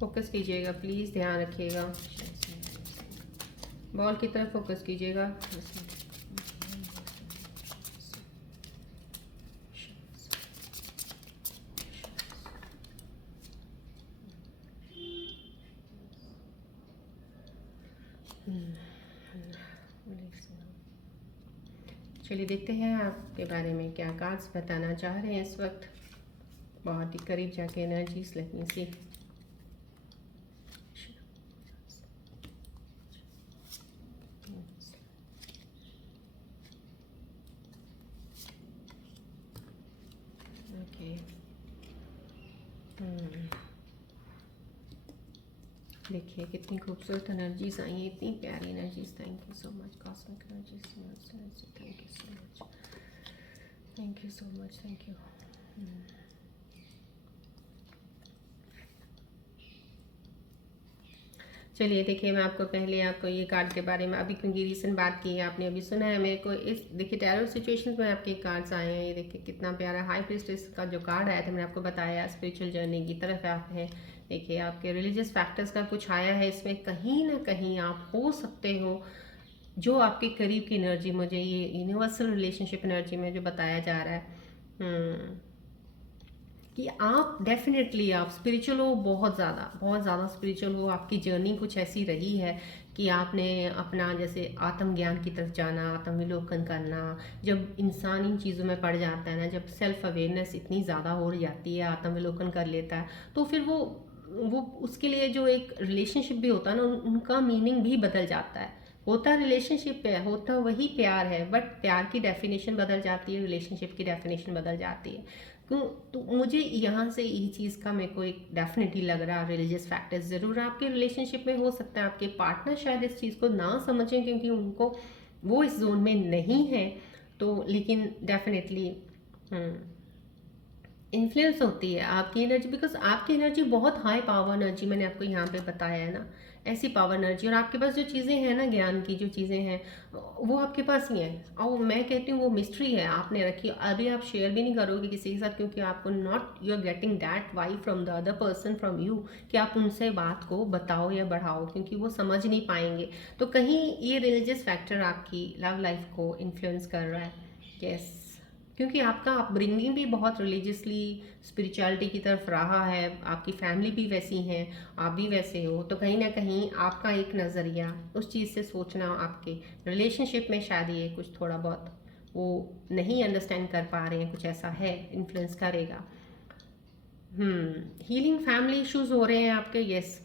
फोकस कीजिएगा प्लीज़, ध्यान रखिएगा, बॉल की तरफ फोकस कीजिएगा। चलिए देखते हैं आपके बारे में क्या कार्ड्स बताना चाह रहे हैं इस वक्त। बहुत ही करीब जाके एनर्जीज लगनी सी। ओके, देखिए कितनी खूबसूरत एनर्जीज आई हैं, इतनी प्यारी energies. Thank you so much cosmic energies, thank you so much, thank you so much, thank you. चलिए देखिए, मैं आपको पहले आपको ये कार्ड के बारे में अभी, क्योंकि रिसेंट बात की है आपने, अभी सुना है मेरे को, इस देखिए टैरो सिचुएशंस में आपके कार्ड्स आए हैं। ये देखिए कितना प्यारा हाई प्रीस्टेस का जो कार्ड आया था, मैंने आपको बताया स्पिरिचुअल जर्नी की तरफ आप हैं। देखिए आपके रिलीजियस फैक्टर्स का कुछ आया है इसमें, कहीं ना कहीं आप हो सकते हो जो आपके करीब की एनर्जी, मुझे ये यूनिवर्सल रिलेशनशिप एनर्जी में जो बताया जा रहा है, कि आप डेफिनेटली आप स्पिरिचुअल हो, बहुत ज़्यादा स्पिरिचुअल हो, आपकी जर्नी कुछ ऐसी रही है कि आपने अपना जैसे आत्मज्ञान की तरफ जाना, आत्मविलोकन करना। जब इंसान इन चीज़ों में पड़ जाता है ना, जब सेल्फ अवेयरनेस इतनी ज़्यादा हो जाती है, आत्मविलोकन कर लेता है, तो फिर वो उसके लिए जो एक रिलेशनशिप भी होता है ना, उनका मीनिंग भी बदल जाता है। होता रिलेशनशिप है, होता वही प्यार है, बट प्यार की डेफिनेशन बदल जाती है, रिलेशनशिप की डेफिनेशन बदल जाती है। क्यों? तो मुझे यहाँ से ये चीज़ का मेरे को एक डेफिनेटली लग रहा है, रिलीजियस फैक्टर्स ज़रूर आपके रिलेशनशिप में हो सकता है। आपके पार्टनर शायद इस चीज़ को ना समझें क्योंकि उनको वो इस जोन में नहीं है, तो लेकिन डेफिनेटली इन्फ्लुएंस होती है आपकी एनर्जी, बिकॉज आपकी एनर्जी बहुत हाई पावर एनर्जी, मैंने आपको यहाँ पे बताया है ना, ऐसी पावर एनर्जी। और आपके पास जो चीज़ें हैं ना, ज्ञान की जो चीज़ें हैं, वो आपके पास ही हैं। और मैं कहती हूँ वो मिस्ट्री है, आपने रखी, अभी आप शेयर भी नहीं करोगे किसी के साथ, क्योंकि आपको not you are getting that vibe from the other person, from you, कि आप उनसे बात को बताओ या बढ़ाओ, क्योंकि वो समझ नहीं पाएंगे। तो कहीं ये रिलीजियस फैक्टर आपकी लव लाइफ को इन्फ्लुएंस कर रहा है। यस, क्योंकि आपका अपब्रिंगिंग भी बहुत रिलीजियसली स्पिरिचुअलिटी की तरफ रहा है, आपकी फैमिली भी वैसी हैं, आप भी वैसे हो, तो कहीं ना कहीं आपका एक नज़रिया उस चीज़ से सोचना, आपके रिलेशनशिप में शायद ये कुछ थोड़ा बहुत वो नहीं अंडरस्टैंड कर पा रहे हैं, कुछ ऐसा है, इन्फ्लुएंस करेगा। हीलिंग फैमिली इश्यूज हो रहे हैं आपके, यस,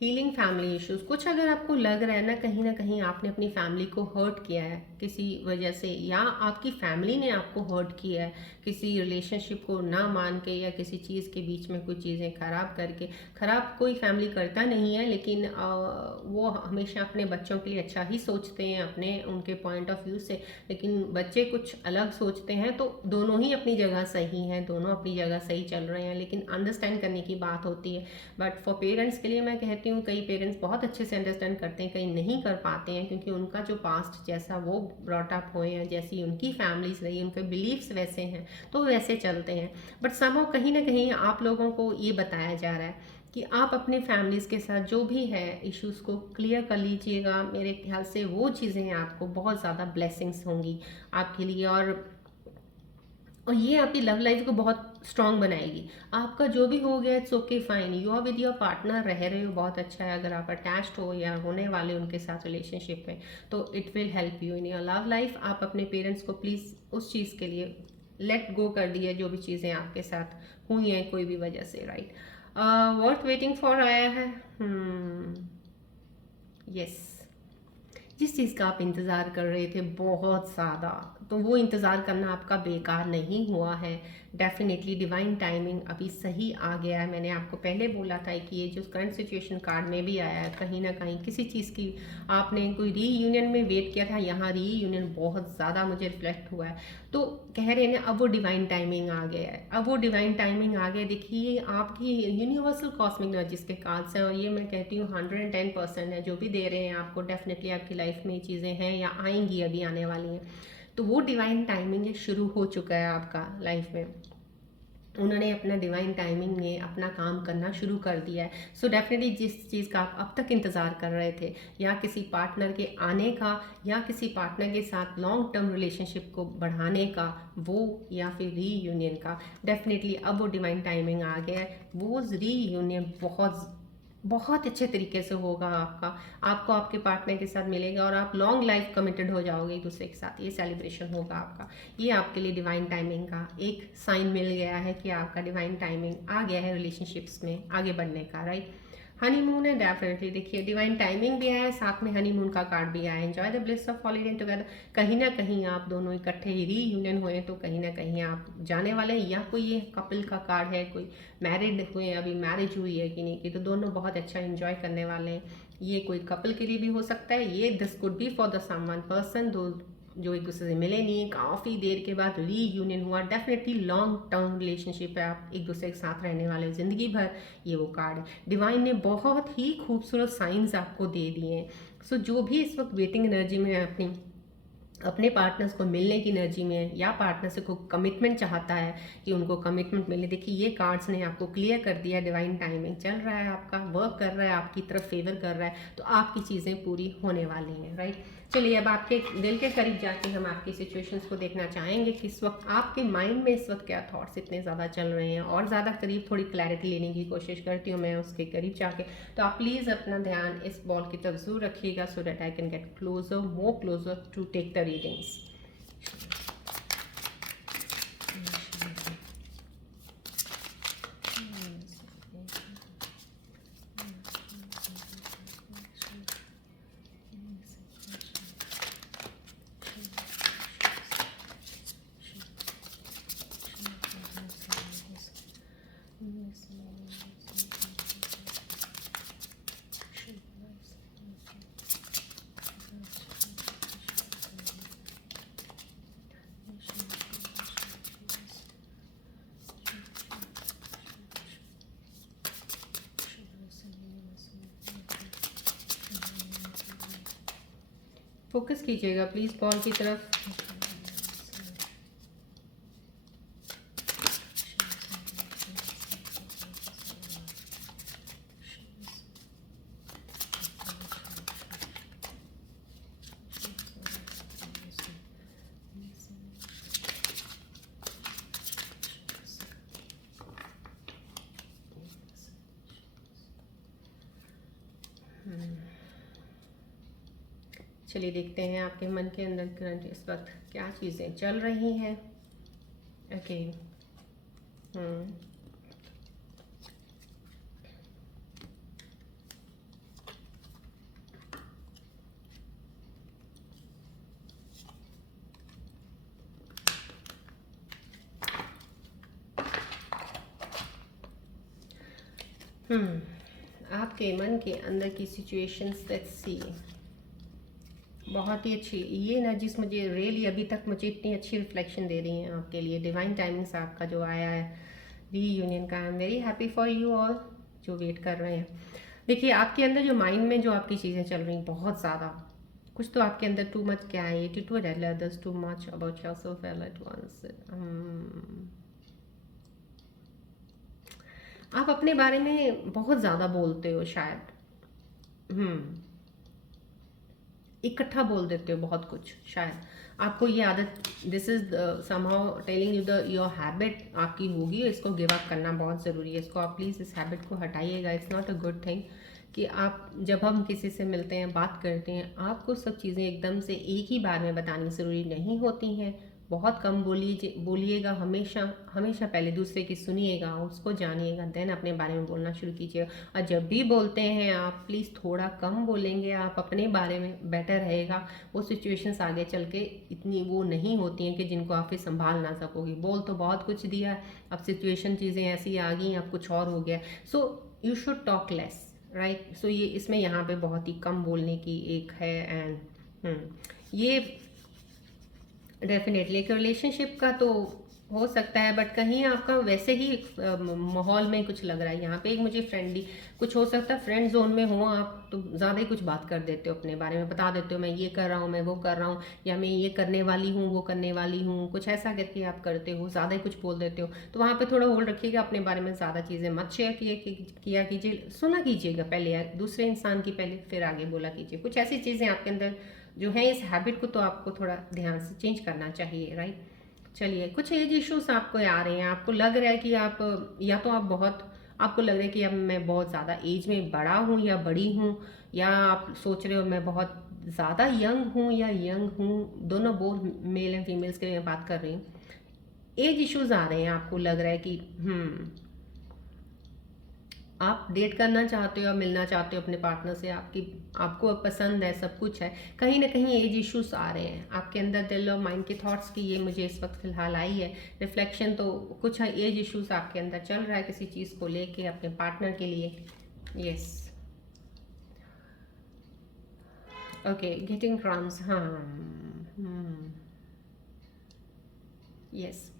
हीलिंग फैमिली इश्यूज। कुछ अगर आपको लग रहा है ना कहीं आपने अपनी फैमिली को हर्ट किया है किसी वजह से, या आपकी फैमिली ने आपको हर्ट किया है किसी रिलेशनशिप को ना मान के, या किसी चीज़ के बीच में कुछ चीज़ें खराब करके। खराब कोई फैमिली करता नहीं है, लेकिन वो हमेशा अपने बच्चों के लिए अच्छा ही सोचते हैं, अपने उनके पॉइंट ऑफ व्यू से। लेकिन बच्चे कुछ अलग सोचते हैं, तो दोनों ही अपनी जगह सही हैं, दोनों अपनी जगह सही चल रहे हैं, लेकिन अंडरस्टैंड करने की बात होती है। बट फॉर पेरेंट्स के लिए मैं कहती हूँ, कई पेरेंट्स बहुत अच्छे से अंडरस्टैंड करते हैं, कई नहीं कर पाते हैं, क्योंकि उनका जो पास्ट जैसा वो ब्रॉट अप हुए हैं, जैसी उनकी फैमिलीज रही, उनके बिलीव्स वैसे हैं, तो वैसे चलते हैं। बट समहाउ कहीं ना कहीं आप लोगों को ये बताया जा रहा है कि आप अपने फैमिलीज के साथ जो भी है इश्यूज को क्लियर कर लीजिएगा। मेरे ख्याल से वो चीज़ें आपको बहुत ज़्यादा ब्लेसिंग्स होंगी आपके लिए, और ये आपकी लव लाइफ को बहुत स्ट्रांग बनाएगी। आपका जो भी हो गया, it's okay, fine, you are with your partner, रह रहे हो, बहुत अच्छा है। अगर आप अटैच्ड हो या होने वाले उनके साथ रिलेशनशिप में, तो it will help you in your love life. आप अपने पेरेंट्स को प्लीज़ उस चीज़ के लिए लेट गो कर दिए, जो भी चीज़ें आपके साथ हुई हैं कोई भी वजह से, राइट। वर्थ वेटिंग फॉर आया है, यस, जिस चीज़ का आप इंतज़ार कर रहे थे बहुत ज़्यादा, तो वो इंतज़ार करना आपका बेकार नहीं हुआ है। डेफिनेटली डिवाइन टाइमिंग अभी सही आ गया है। मैंने आपको पहले बोला था कि ये जो करंट सिचुएशन कार्ड में भी आया है, कहीं ना कहीं किसी चीज़ की आपने कोई रीयूनियन में वेट किया था, यहाँ रीयूनियन बहुत ज़्यादा मुझे रिफ्लेक्ट हुआ है। तो कह रहे हैं ना, अब वो डिवाइन टाइमिंग आ गया है, अब वो डिवाइन टाइमिंग आ गया। देखिए आपकी यूनिवर्सल कॉस्मिक एनर्जीज के कार्ड्स हैं, और ये मैं कहती हूँ 110% है जो भी दे रहे हैं आपको। डेफिनेटली आपकी लाइफ में ये चीज़ें हैं या आएंगी, अभी आने वाली हैं। तो वो डिवाइन टाइमिंग शुरू हो चुका है आपका लाइफ में, उन्होंने अपना डिवाइन टाइमिंग में अपना काम करना शुरू कर दिया है। सो डेफिनेटली जिस चीज़ का आप अब तक इंतज़ार कर रहे थे, या किसी पार्टनर के आने का, या किसी पार्टनर के साथ लॉन्ग टर्म रिलेशनशिप को बढ़ाने का, वो या फिर रीयूनियन का, डेफिनेटली अब वो डिवाइन टाइमिंग आ गया है। वो रीयूनियन बहुत बहुत अच्छे तरीके से होगा आपका, आपको आपके पार्टनर के साथ मिलेगा, और आप लॉन्ग लाइफ कमिटेड हो जाओगे एक दूसरे के साथ। ये सेलिब्रेशन होगा आपका। ये आपके लिए डिवाइन टाइमिंग का एक साइन मिल गया है कि आपका डिवाइन टाइमिंग आ गया है रिलेशनशिप्स में आगे बढ़ने का, राइट। हनीमून है, डेफिनेटली देखिए डिवाइन टाइमिंग भी आया है, साथ में हनीमून का कार्ड भी आया है। Enjoy the bliss of holiday together. कहीं ना कहीं आप दोनों इकट्ठे ही रीयूनियन हुए, तो कहीं ना कहीं आप जाने वाले हैं, या कोई ये कपल का कार्ड है, कोई मैरिड हुए, अभी मैरिज हुई है कि नहीं की, तो दोनों बहुत अच्छा एंजॉय करने वाले हैं। ये कोई कपल के लिए भी हो सकता है, ये this could be for the someone person दो जो एक दूसरे से मिले नहीं, काफ़ी देर के बाद रीयूनियन हुआ। डेफिनेटली लॉन्ग टर्म रिलेशनशिप है, आप एक दूसरे के साथ रहने वाले ज़िंदगी भर, ये वो कार्ड है। डिवाइन ने बहुत ही खूबसूरत साइंस आपको दे दिए हैं। सो जो भी इस वक्त वेटिंग एनर्जी में अपनी अपने पार्टनर्स को मिलने की एनर्जी में है, या पार्टनर से कोई कमिटमेंट चाहता है कि उनको कमिटमेंट मिले। देखिए ये कार्ड्स ने आपको क्लियर कर दिया, डिवाइन टाइमिंग चल रहा है, आपका वर्क कर रहा है, आपकी तरफ फेवर कर रहा है, तो आपकी चीज़ें पूरी होने वाली हैं, राइट। चलिए अब आपके दिल के करीब जाके हम आपकी सिचुएशंस को देखना चाहेंगे कि इस वक्त आपके माइंड में इस वक्त क्या थॉट्स इतने ज़्यादा चल रहे हैं, और ज़्यादा करीब थोड़ी क्लैरिटी लेने की कोशिश करती हूँ मैं उसके करीब जाके। तो आप प्लीज़ अपना ध्यान इस बॉल की तरफ जरूर रखिएगा, so that I can get closer, more closer to take the readings. Focus कीजिएगा प्लीज़ बॉल की तरफ। चलिए देखते हैं आपके मन के अंदर करंट इस वक्त क्या चीज़ें चल रही हैं। ओके। आपके मन के अंदर की सिचुएशंस, लेट्स सी। बहुत ही अच्छी ये एनर्जीज मुझे रियली अभी तक मुझे इतनी अच्छी रिफ्लेक्शन दे रही हैं आपके लिए। डिवाइन टाइमिंग्स आपका जो आया है रीयूनियन का, I am very happy for you all जो वेट कर रहे हैं। देखिए आपके अंदर जो माइंड में जो आपकी चीज़ें चल रही बहुत ज़्यादा, कुछ तो आपके अंदर टू मच क्या है, to tell others too much about yourself all at once. आप अपने बारे में बहुत ज़्यादा बोलते हो शायद। इकट्ठा बोल देते हो बहुत कुछ शायद। आपको ये आदत, this is somehow telling you the your habit आपकी होगी, इसको गिव अप करना बहुत ज़रूरी है। इसको आप प्लीज़ इस हैबिट को हटाइएगा। It's not a good thing कि आप जब हम किसी से मिलते हैं, बात करते हैं, आपको सब चीज़ें एकदम से एक ही बार में बतानी ज़रूरी नहीं होती हैं। बहुत कम बोलिएगा, हमेशा हमेशा पहले दूसरे की सुनिएगा, उसको जानिएगा, देन अपने बारे में बोलना शुरू कीजिएगा। और जब भी बोलते हैं आप प्लीज़ थोड़ा कम बोलेंगे, आप अपने बारे में बेटर रहेगा। वो सिचुएशंस आगे चल के इतनी वो नहीं होती हैं कि जिनको आप फिर संभाल ना सकोगे। बोल तो बहुत कुछ दिया, अब सिचुएशन चीज़ें ऐसी आ गई, अब कुछ और हो गया। So you should talk less, right. So ये इसमें यहाँ पे बहुत ही कम बोलने की एक है। एंड ये डेफिनेटली एक रिलेशनशिप का तो हो सकता है, बट कहीं आपका वैसे ही माहौल में कुछ लग रहा है यहाँ पे। एक मुझे फ्रेंडली कुछ हो सकता है, फ्रेंड जोन में हो आप तो ज़्यादा ही कुछ बात कर देते हो, अपने बारे में बता देते हो, मैं ये कर रहा हूँ, मैं वो कर रहा हूँ, या मैं ये करने वाली हूँ, वो करने वाली हूँ, कुछ ऐसा करके आप करते हो, ज़्यादा ही कुछ बोल देते हो। तो वहाँ पर थोड़ा होल्ड रखिएगा, अपने बारे में ज़्यादा चीज़ें मत शेयर किया कीजिए। सुना कीजिएगा पहले दूसरे इंसान की, पहले फिर आगे बोला कीजिए। कुछ ऐसी चीज़ें आपके अंदर जो है, इस हैबिट को तो आपको थोड़ा ध्यान से चेंज करना चाहिए, राइट। चलिए कुछ एज इश्यूज आपको आ रहे हैं, आपको लग रहा है कि आप या तो आप बहुत, आपको लग रहा है कि अब मैं बहुत ज़्यादा एज में बड़ा हूँ या बड़ी हूँ, या आप सोच रहे हो मैं बहुत ज़्यादा यंग हूँ या यंग हूँ। दोनों बोथ मेल एंड फीमेल्स के लिए मैं बात कर रही हूँ। एज इश्यूज आ रहे हैं, आपको लग रहा है कि आप डेट करना चाहते हो या मिलना चाहते हो अपने पार्टनर से, आपको पसंद है, सब कुछ है, कहीं ना कहीं एज इश्यूज आ रहे हैं आपके अंदर। दिल और माइंड के थॉट्स की ये मुझे इस वक्त फिलहाल आई है रिफ्लेक्शन। तो कुछ एज इश्यूज आपके अंदर चल रहा है किसी चीज़ को लेके अपने पार्टनर के लिए। यस, ओके, गेटिंग क्रम्स, हाँ। यस,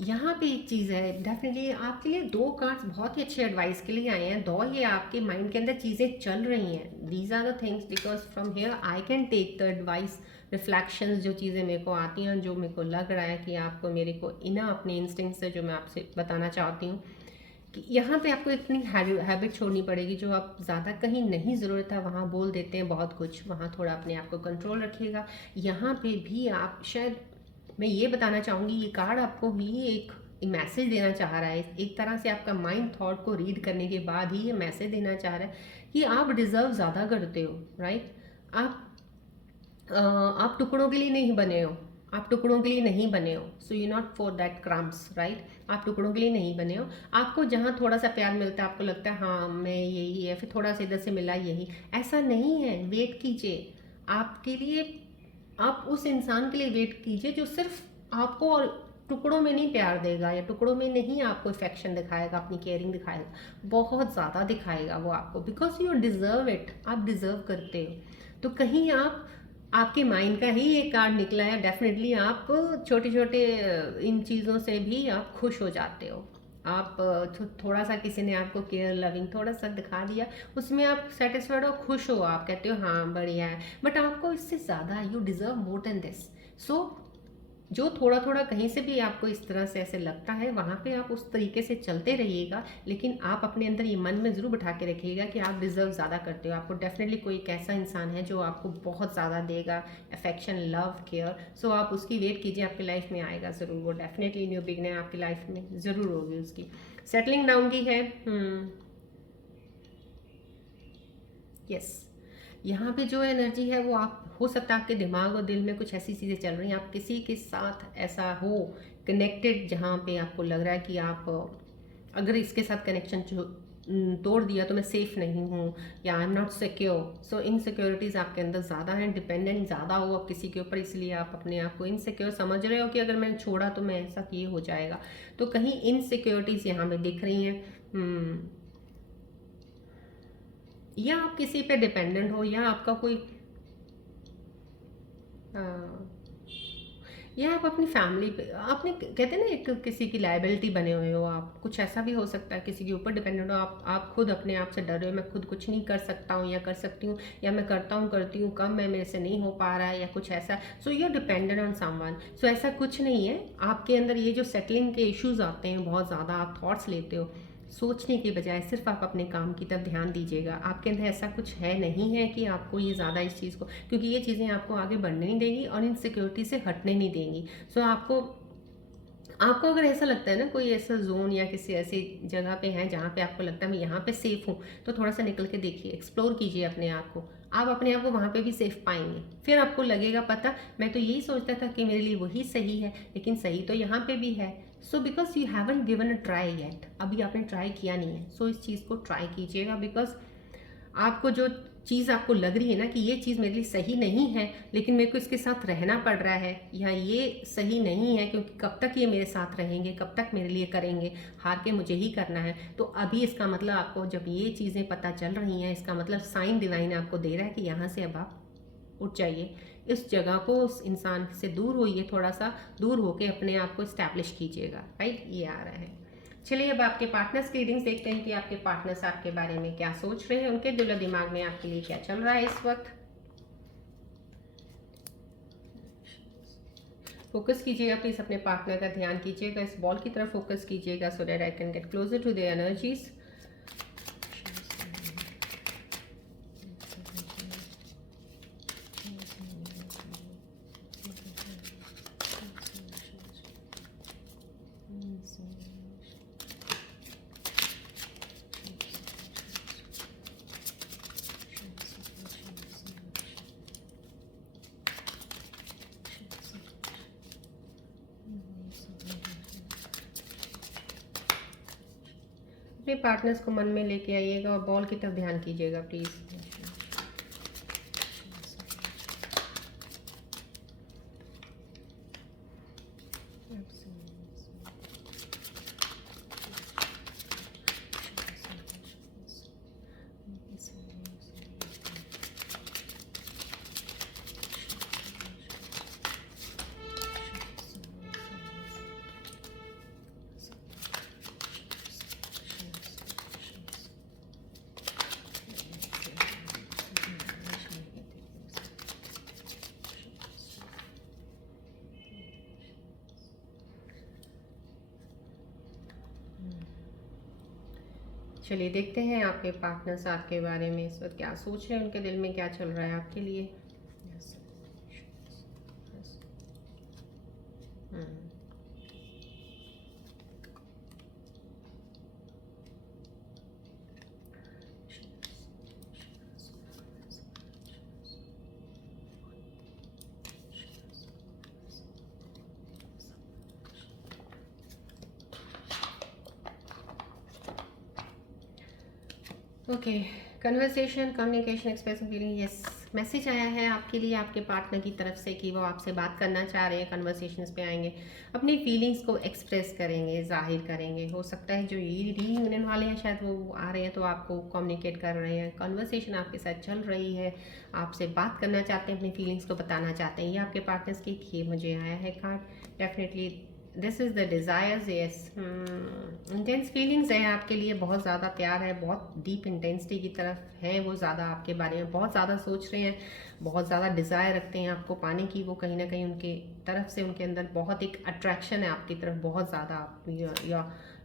यहाँ पे एक चीज़ है, डेफिनेटली आपके लिए दो कार्ड्स बहुत ही अच्छे एडवाइस के लिए आए हैं। दो ये आपके माइंड के अंदर चीज़ें चल रही हैं, these are the things, because from here I can take the advice reflections. जो चीज़ें मेरे को आती हैं, जो मेरे को लग रहा है कि आपको मेरे को इना अपने इंस्टिंक्ट से जो मैं आपसे बताना चाहती हूँ कि यहाँ पे आपको इतनी हैबिट छोड़नी पड़ेगी जो आप ज़्यादा कहीं नहीं ज़रूरत है वहाँ बोल देते हैं बहुत कुछ, वहाँ थोड़ा अपने आप को कंट्रोल रखिएगा। यहाँ पे भी आप शायद, मैं ये बताना चाहूँगी, ये कार्ड आपको भी एक मैसेज देना चाह रहा है, एक तरह से आपका माइंड थॉट को रीड करने के बाद ही ये मैसेज देना चाह रहा है कि आप डिज़र्व ज़्यादा करते हो, राइट। आप आप टुकड़ों के लिए नहीं बने हो, आप टुकड़ों के लिए नहीं बने हो, so you not for that crumbs, right. आप टुकड़ों के लिए नहीं बने हो। आपको जहाँ थोड़ा सा प्यार मिलता है आपको लगता है हाँ मैं यही है, फिर थोड़ा सा इधर से मिला यही, ऐसा नहीं है। वेट कीजिए आपके लिए, आप उस इंसान के लिए वेट कीजिए जो सिर्फ आपको और टुकड़ों में नहीं प्यार देगा, या टुकड़ों में नहीं आपको इफेक्शन दिखाएगा, अपनी केयरिंग दिखाएगा, बहुत ज़्यादा दिखाएगा वो आपको, बिकॉज यू डिज़र्व इट, आप डिज़र्व करते हो। तो कहीं आप, आपके माइंड का ही एक कार्ड निकला है, डेफिनेटली आप छोटे छोटे इन चीज़ों से भी आप खुश हो जाते हो। आप थोड़ा सा किसी ने आपको केयर लविंग थोड़ा सा दिखा दिया, उसमें आप सेटिस्फाइड हो, खुश हो, आप कहते हो हाँ बढ़िया है, बट आपको इससे ज़्यादा, you deserve more than this. So जो थोड़ा थोड़ा कहीं से भी आपको इस तरह से ऐसे लगता है, वहाँ पे आप उस तरीके से चलते रहिएगा, लेकिन आप अपने अंदर ये मन में ज़रूर बिठा के रखिएगा कि आप डिज़र्व ज़्यादा करते हो। आपको डेफिनेटली कोई एक ऐसा इंसान है जो आपको बहुत ज़्यादा देगा, अफेक्शन, लव, केयर। सो आप उसकी वेट कीजिए, आपकी लाइफ में आएगा ज़रूर वो, डेफिनेटली न्यू बिगनिंग आपकी लाइफ में ज़रूर होगी उसकी। सेटलिंग डाउन की है, यस। यहाँ पे जो एनर्जी है वो, आप हो सकता है आपके दिमाग और दिल में कुछ ऐसी चीज़ें चल रही हैं, आप किसी के साथ ऐसा हो कनेक्टेड जहाँ पे आपको लग रहा है कि आप अगर इसके साथ कनेक्शन तोड़ दिया तो मैं सेफ़ नहीं हूँ, या I am not secure. So insecurities आपके अंदर ज़्यादा हैं, डिपेंडेंट ज़्यादा हो आप किसी के ऊपर, इसलिए आप अपने आप को इनसिक्योर समझ रहे हो कि अगर मैंने छोड़ा तो मैं ऐसा ये हो जाएगा। तो कहीं इनसिक्योरिटीज़ यहाँ पे दिख रही हैं, या आप किसी पे डिपेंडेंट हो, या आपका कोई या आप अपनी फैमिली पे, आपने कहते हैं ना एक किसी की लाइबिलिटी बने हुए हो आप, कुछ ऐसा भी हो सकता है, किसी के ऊपर डिपेंडेंट हो आप खुद अपने आप से डर रहे हो, मैं खुद कुछ नहीं कर सकता हूँ या कर सकती हूँ, या मैं करता हूँ करती हूँ कम, मैं मेरे से नहीं हो पा रहा है या कुछ ऐसा। So you are dependent on someone. So ऐसा कुछ नहीं है आपके अंदर। ये जो सेटलिंग के इश्यूज आते हैं बहुत ज़्यादा, आप थॉट्स लेते हो, सोचने के बजाय सिर्फ आप अपने काम की तरफ ध्यान दीजिएगा। आपके अंदर ऐसा कुछ है नहीं है कि आपको ये ज़्यादा इस चीज़ को, क्योंकि ये चीज़ें आपको आगे बढ़ने नहीं देंगी और इनसिक्योरिटी से हटने नहीं देंगी। सो आपको आपको अगर ऐसा लगता है ना, कोई ऐसा जोन या किसी ऐसी जगह पे है जहाँ पे आपको लगता है मैं यहाँ पे सेफ हूँ, तो थोड़ा सा निकल के देखिए, एक्सप्लोर कीजिए अपने आप को। आप अपने आप को वहाँ पे भी सेफ पाएंगे। फिर आपको लगेगा पता, मैं तो यही सोचता था कि मेरे लिए वही सही है, लेकिन सही तो यहाँ पे भी है। So because you haven't given a try yet, अभी आपने ट्राई किया नहीं है। सो इस चीज़ को ट्राई कीजिएगा, बिकॉज आपको जो चीज़ आपको लग रही है ना कि ये चीज़ मेरे लिए सही नहीं है, लेकिन मेरे को इसके साथ रहना पड़ रहा है, या ये सही नहीं है क्योंकि कब तक ये मेरे साथ रहेंगे, कब तक मेरे लिए करेंगे, हार के मुझे ही करना है। तो अभी इसका मतलब, आपको जब ये चीज़ें पता चल रही हैं, इसका मतलब साइन डिवाइन आपको दे रहा है कि यहाँ से अब आप उठ जाइए, इस जगह को, उस इंसान से दूर होइए, थोड़ा सा दूर होके अपने आप को इस्टेब्लिश कीजिएगा, राइट। ये आ रहा है। चलिए अब आपके पार्टनर्स की रीडिंग्स देखते हैं कि आपके पार्टनर्स आपके बारे में क्या सोच रहे हैं, उनके दिल और दिमाग में आपके लिए क्या चल रहा है इस वक्त। फोकस कीजिएगा प्लीज, अपने पार्टनर का ध्यान कीजिएगा, इस बॉल की तरफ फोकस कीजिएगा, so that I can get closer to their energies. अपने पार्टनर्स को मन में लेके आइएगा और बॉल की तरफ ध्यान कीजिएगा प्लीज़। चलिए देखते हैं आपके पार्टनर्स आपके बारे में इस वक्त क्या सोच रहे हैं, उनके दिल में क्या चल रहा है आपके लिए। Yes. Yes. Hmm. Okay, conversation, communication, expressing feeling, yes. Message आया है आपके लिए आपके पार्टनर की तरफ से कि वो आपसे बात करना चाह रहे हैं, कन्वर्सेशंस पे आएंगे, अपनी फीलिंग्स को एक्सप्रेस करेंगे, जाहिर करेंगे। हो सकता है जो ये रीयूनियन वाले हैं शायद वो आ रहे हैं तो आपको कम्युनिकेट कर रहे हैं, कन्वर्सेशन आपके साथ चल रही है, आपसे बात करना चाहते हैं, अपनी फीलिंग्स को बताना चाहते हैं। ये आपके पार्टनर्स की, ये मुझे आया है card. Definitely this is the desires, yes. Intense feelings हैं आपके लिए, बहुत ज़्यादा प्यार है, बहुत डीप इंटेंसिटी की तरफ है वो, ज़्यादा आपके बारे में बहुत ज़्यादा सोच रहे हैं, बहुत ज़्यादा डिज़ायर रखते हैं आपको पाने की। वो कहीं ना कहीं उनके तरफ से, उनके अंदर बहुत एक अट्रैक्शन है आपकी तरफ, बहुत ज़्यादा।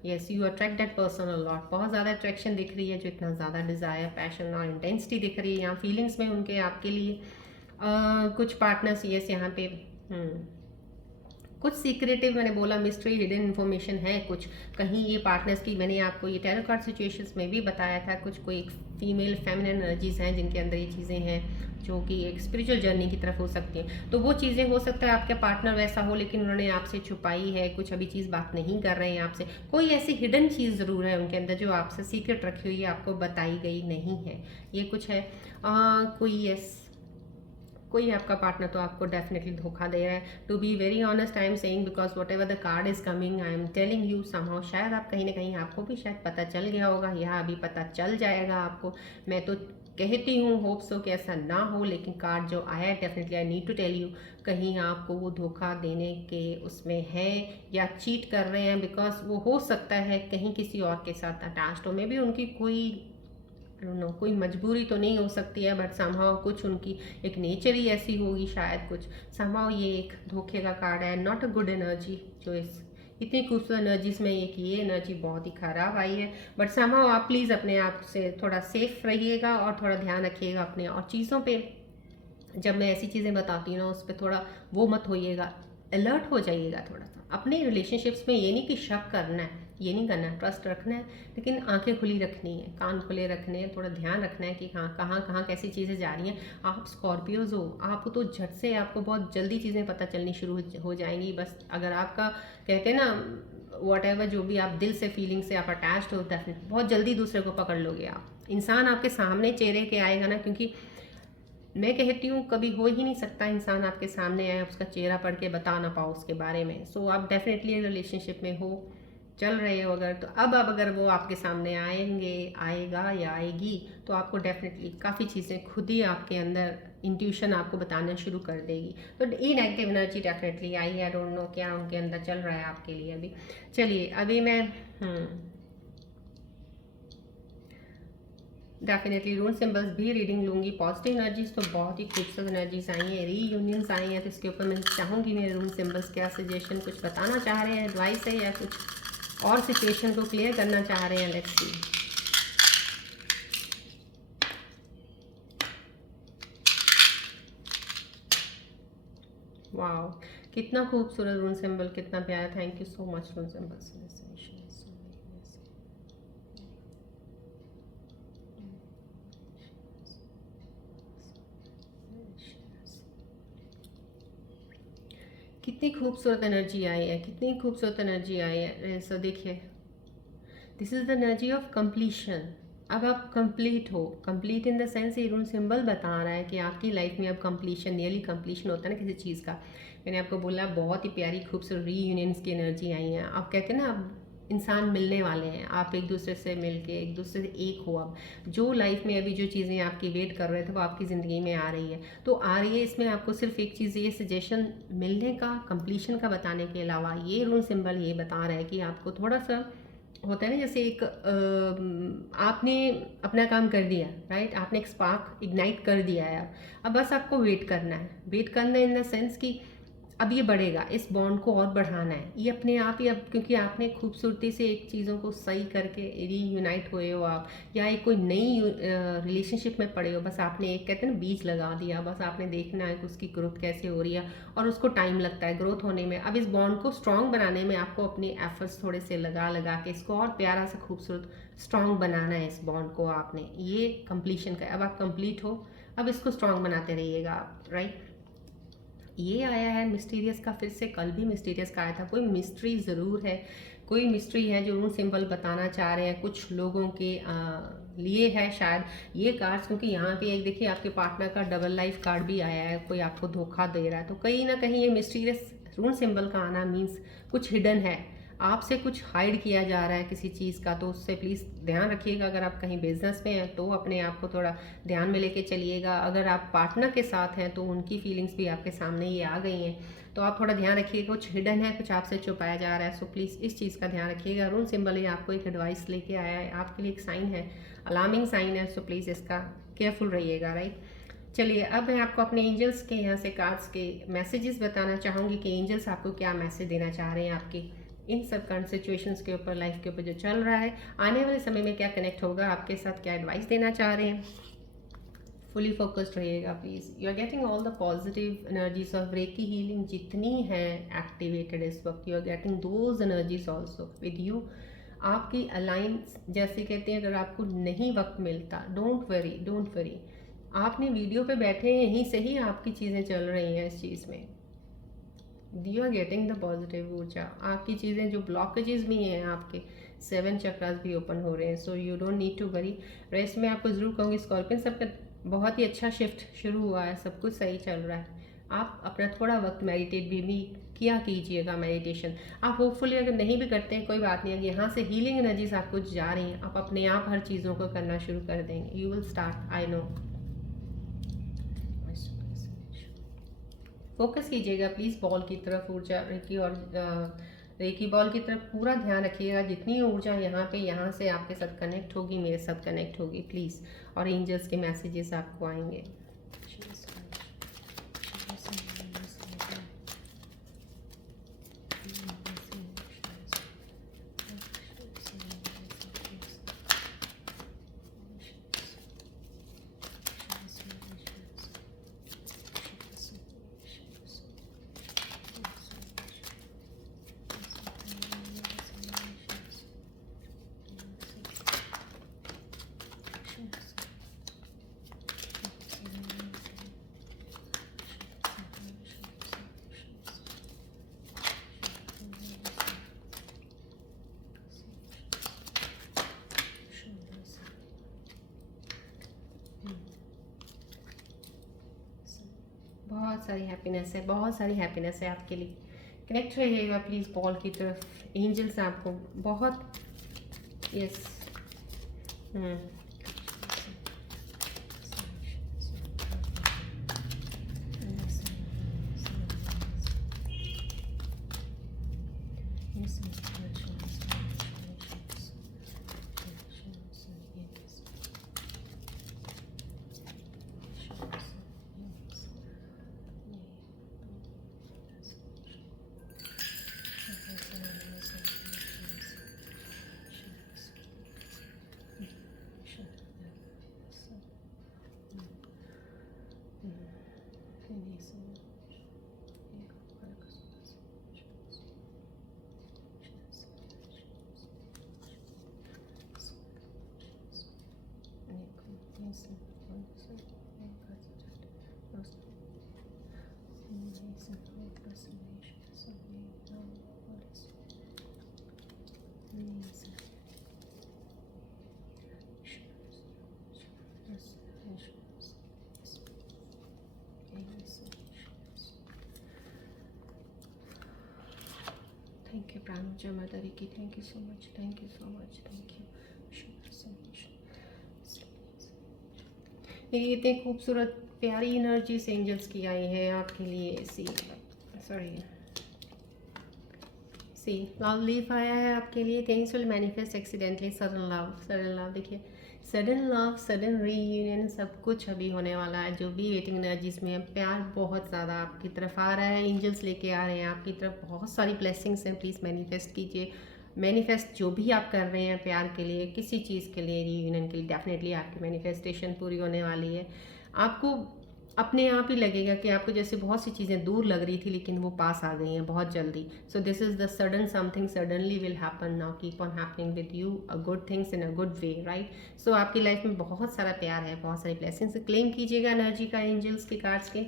Yes, you attract that person a lot. बहुत ज़्यादा अट्रैक्शन दिख रही है, जो इतना ज़्यादा डिज़ायर, पैशन और इंटेंसिटी दिख रही है यहाँ फीलिंग्स में उनके आपके लिए। कुछ पार्टनर्स, यस, यहाँ पे कुछ सीक्रेटिव, मैंने बोला मिस्ट्री, हिडन इन्फॉर्मेशन है कुछ कहीं ये पार्टनर्स की। मैंने आपको ये टैरो कार्ड सिचुएशंस में भी बताया था, कुछ कोई फीमेल फेमिनिन एनर्जीज हैं जिनके अंदर ये चीज़ें हैं, जो कि एक स्पिरिचुअल जर्नी की तरफ हो सकती हैं। तो वो चीज़ें हो सकता है आपके पार्टनर वैसा हो, लेकिन उन्होंने आपसे छुपाई है, कुछ अभी चीज़ बात नहीं कर रहे हैं आपसे। कोई ऐसी हिडन चीज़ ज़रूर है उनके अंदर जो आपसे सीक्रेट रखी हुई है, आपको बताई गई नहीं है, ये कुछ है। कोई, यस, कोई आपका पार्टनर तो आपको डेफिनेटली धोखा दे रहा है। To be very honest I am saying, because whatever the card is coming I am telling you somehow, शायद आप कहीं ना कहीं, आपको भी शायद पता चल गया होगा या अभी पता चल जाएगा आपको। मैं तो कहती हूँ होप सो कि ऐसा ना हो, लेकिन कार्ड जो आया है definitely I need to tell you, कहीं आपको वो धोखा देने के उसमें है या चीट कर रहे हैं, बिकॉज वो हो सकता है कहीं किसी और के साथ अटैच्ड हो। मे बी उनकी कोई नो, कोई मजबूरी तो नहीं हो सकती है, बट समहाउ कुछ उनकी एक नेचर ही ऐसी होगी शायद कुछ। समहाउ ये एक धोखे का कार्ड है, नॉट अ गुड एनर्जी। जो इस इतनी खूबसूरत एनर्जीज में एक ये एनर्जी बहुत ही खराब आई है। बट समहाउ आप प्लीज़ अपने आप से थोड़ा सेफ रहिएगा और थोड़ा ध्यान रखिएगा अपने और चीज़ों पे। जब मैं ऐसी चीज़ें बताती हूँ ना, उस पर थोड़ा वो मत होइएगा, अलर्ट हो जाइएगा थोड़ा सा अपने रिलेशनशिप्स में। ये नहीं कि शक करना है, ये नहीं करना है, ट्रस्ट रखना है, लेकिन आंखें खुली रखनी है, कान खुले रखने हैं, थोड़ा ध्यान रखना है कि हाँ कहाँ कहाँ कैसी चीज़ें जा रही हैं। आप स्कॉर्पियोज हो, आप तो झट से आपको बहुत जल्दी चीज़ें पता चलनी शुरू हो जाएंगी। बस अगर आपका, कहते हैं ना, वट एवर, जो भी आप दिल से फीलिंग से आप अटैच्ड हो, डेफिनेट बहुत जल्दी दूसरे को पकड़ लोगे आप। इंसान आपके सामने चेहरे के आएगा ना, क्योंकि मैं कहती हूँ कभी हो ही नहीं सकता इंसान आपके सामने आए, उसका चेहरा पढ़ के बता ना पाओ उसके बारे में। सो आप डेफिनेटली रिलेशनशिप में हो, चल रहे हो अगर, तो अब अगर वो आपके सामने आएंगे, आएगा या आएगी, तो आपको डेफिनेटली काफ़ी चीज़ें खुद ही आपके अंदर इंट्यूशन आपको बताना शुरू कर देगी। तो ये नेगेटिव एनर्जी डेफिनेटली आई है, आई डोंट नो क्या उनके अंदर चल रहा है आपके लिए अभी। चलिए अभी मैं डेफिनेटली रून सिंबल्स भी रीडिंग लूंगी। पॉजिटिव एनर्जीज तो बहुत ही खूबसूरत एनर्जीज आई हैं, रीयूनियंस आई हैं, तो इसके ऊपर मैं चाहूँगी मेरे रून सिंबल्स क्या सजेशन कुछ बताना चाह रहे हैं, एडवाइस है या कुछ और सिचुएशन को क्लियर करना चाह रहे हैं। Let's see. वाओ, कितना खूबसूरत रून सिंबल, कितना प्यारा। Thank you so much rune symbols. कितनी खूबसूरत एनर्जी आई है, कितनी खूबसूरत एनर्जी आई है। सो देखिए, this is the energy of completion. अब आप कंप्लीट हो, कंप्लीट इन द सेंस ये रून सिंबल बता रहा है कि आपकी लाइफ में अब कंप्लीशन, नियरली कंप्लीशन होता है ना किसी चीज़ का। मैंने आपको बोला बहुत ही प्यारी खूबसूरत रीयूनियंस की एनर्जी आई है। आप कहते हैं ना, अब इंसान मिलने वाले हैं, आप एक दूसरे से मिलके एक दूसरे से एक हो। अब जो लाइफ में अभी जो चीज़ें आपकी वेट कर रहे थे वो आपकी ज़िंदगी में आ रही है, तो आ रही है। इसमें आपको सिर्फ एक चीज़, ये सजेशन मिलने का, कंप्लीशन का बताने के अलावा ये रून सिंबल ये बता रहा है कि आपको थोड़ा सा होता है ना, जैसे एक आपने अपना काम कर दिया, राइट, आपने एक स्पार्क इग्नाइट कर दिया है। अब बस आपको वेट करना है, वेट करना इन द सेंस कि अब ये बढ़ेगा, इस बॉन्ड को और बढ़ाना है, ये अपने आप ही अब, क्योंकि आपने खूबसूरती से एक चीज़ों को सही करके रीयूनाइट हुए हो आप, या एक कोई नई रिलेशनशिप में पड़े हो, बस आपने एक कहते हैं ना बीज लगा दिया, बस आपने देखना है कि उसकी ग्रोथ कैसे हो रही है, और उसको टाइम लगता है ग्रोथ होने में। अब इस बॉन्ड को स्ट्रॉन्ग बनाने में आपको अपनी एफर्ट्स थोड़े से लगा लगा के इसको और प्यारा सा खूबसूरत स्ट्रॉन्ग बनाना है। इस बॉन्ड को आपने ये कंप्लीशन का, अब आप कंप्लीट हो, अब इसको स्ट्रॉन्ग बनाते रहिएगा आप, राइट। ये आया है मिस्टीरियस का, फिर से कल भी मिस्टीरियस का आया था। कोई मिस्ट्री ज़रूर है, कोई मिस्ट्री है जो रून सिंबल बताना चाह रहे हैं कुछ लोगों के लिए है शायद ये कार्ड्स, क्योंकि यहाँ पे एक देखिए आपके पार्टनर का डबल लाइफ कार्ड भी आया है, कोई आपको धोखा दे रहा है, तो कहीं ना कहीं ये मिस्टीरियस रून सिंबल का आना मीन्स कुछ हिडन है, आपसे कुछ हाइड किया जा रहा है किसी चीज़ का, तो उससे प्लीज़ ध्यान रखिएगा। अगर आप कहीं बिजनेस में हैं तो अपने आप को थोड़ा ध्यान में लेके चलिएगा, अगर आप पार्टनर के साथ हैं तो उनकी फीलिंग्स भी आपके सामने ये आ गई हैं, तो आप थोड़ा ध्यान रखिएगा, कुछ हिडन है, कुछ आपसे छुपाया जा रहा है, सो प्लीज़ इस चीज़ का ध्यान रखिएगा। रूल सिंबल ये आपको एक एडवाइस लेके आया है, आपके लिए एक साइन है, अलार्मिंग साइन है, सो प्लीज़ इसका केयरफुल रहिएगा, राइट। चलिए अब मैं आपको अपने एंजल्स के यहाँ से कार्ड्स के मैसेजेस बताना चाहूँगी कि एंजल्स आपको क्या मैसेज देना चाह रहे हैं आपकी इन सब करंट सिचुएशंस के ऊपर, लाइफ के ऊपर जो चल रहा है, आने वाले समय में क्या कनेक्ट होगा आपके साथ, क्या एडवाइस देना चाह रहे हैं। फुली फोकस्ड रहिएगा please. You are getting all the positive energies of reiki healing जितनी है एक्टिवेटेड इस वक्त, you are getting those energies also with you. आपकी अलाइंस जैसे कहते हैं, अगर आपको नहीं वक्त मिलता, डोंट वरी, डोंट वरी, आपने वीडियो पे बैठे हैं, यहीं से ही आपकी चीज़ें चल रही हैं इस चीज़ में। You are getting the positive ऊर्जा, आपकी चीज़ें जो ब्लॉकेजेस भी हैं आपके 7 चक्रास भी ओपन हो रहे हैं, so you don't need to worry. Rest में आपको ज़रूर कहूँगी स्कॉर्पियन सबका बहुत ही अच्छा शिफ्ट शुरू हुआ है, सब कुछ सही चल रहा है। आप अपना थोड़ा वक्त मेडिटेट भी किया कीजिएगा, मेडिटेशन आप होपफुली अगर नहीं भी करते हैं कोई बात नहीं, अगर यहाँ से हीलिंग एनर्जीज आपको जा रही हैं, आप अपने आप हर चीज़ों को करना शुरू कर देंगे, you will start, I know. Focus कीजिएगा प्लीज़ बॉल की तरफ, ऊर्जा रेकी और रेकी बॉल की तरफ पूरा ध्यान रखिएगा, जितनी ऊर्जा यहाँ पे यहाँ से आपके साथ कनेक्ट होगी मेरे साथ कनेक्ट होगी प्लीज़, और एंजल्स के मैसेजेस आपको आएंगे। बहुत सारी हैप्पीनेस है, बहुत सारी हैप्पीनेस है आपके लिए, कनेक्ट रहिएगा प्लीज़ बॉल की तरफ, एंजल्स आपको बहुत, yes. Thank you, Pranuja Madariki. Thank you so much. Thank you so much. Thank you. ये इतने खूबसूरत प्यारी एनर्जी एंजल्स की आई है आपके लिए। सी लव लीफ आया है आपके लिए, things will manifest accidentally, sudden love, sudden love. देखिए सडन लव, सडन रीयूनियन, सब कुछ अभी होने वाला है। जो भी वेटिंग एनर्जीज में है, प्यार बहुत ज़्यादा आपकी तरफ आ रहा है, एंजल्स लेके आ रहे हैं आपकी तरफ, बहुत सारी ब्लेसिंग्स हैं। प्लीज़ मैनिफेस्ट कीजिए। मैनिफेस्ट जो भी आप कर रहे हैं प्यार के लिए, किसी चीज़ के लिए, रीयूनियन के लिए, डेफिनेटली आपकी मैनिफेस्टेशन पूरी होने वाली है। आपको अपने आप ही लगेगा कि आपको जैसे बहुत सी चीज़ें दूर लग रही थी लेकिन वो पास आ गई हैं बहुत जल्दी। So this is the sudden something suddenly will happen now, keep on happening with you, a good things in a good way, right. So आपकी लाइफ में बहुत सारा प्यार है, बहुत सारी ब्लेसिंग्स। क्लेम कीजिएगा एनर्जी का एंजल्स के कार्ड्स के।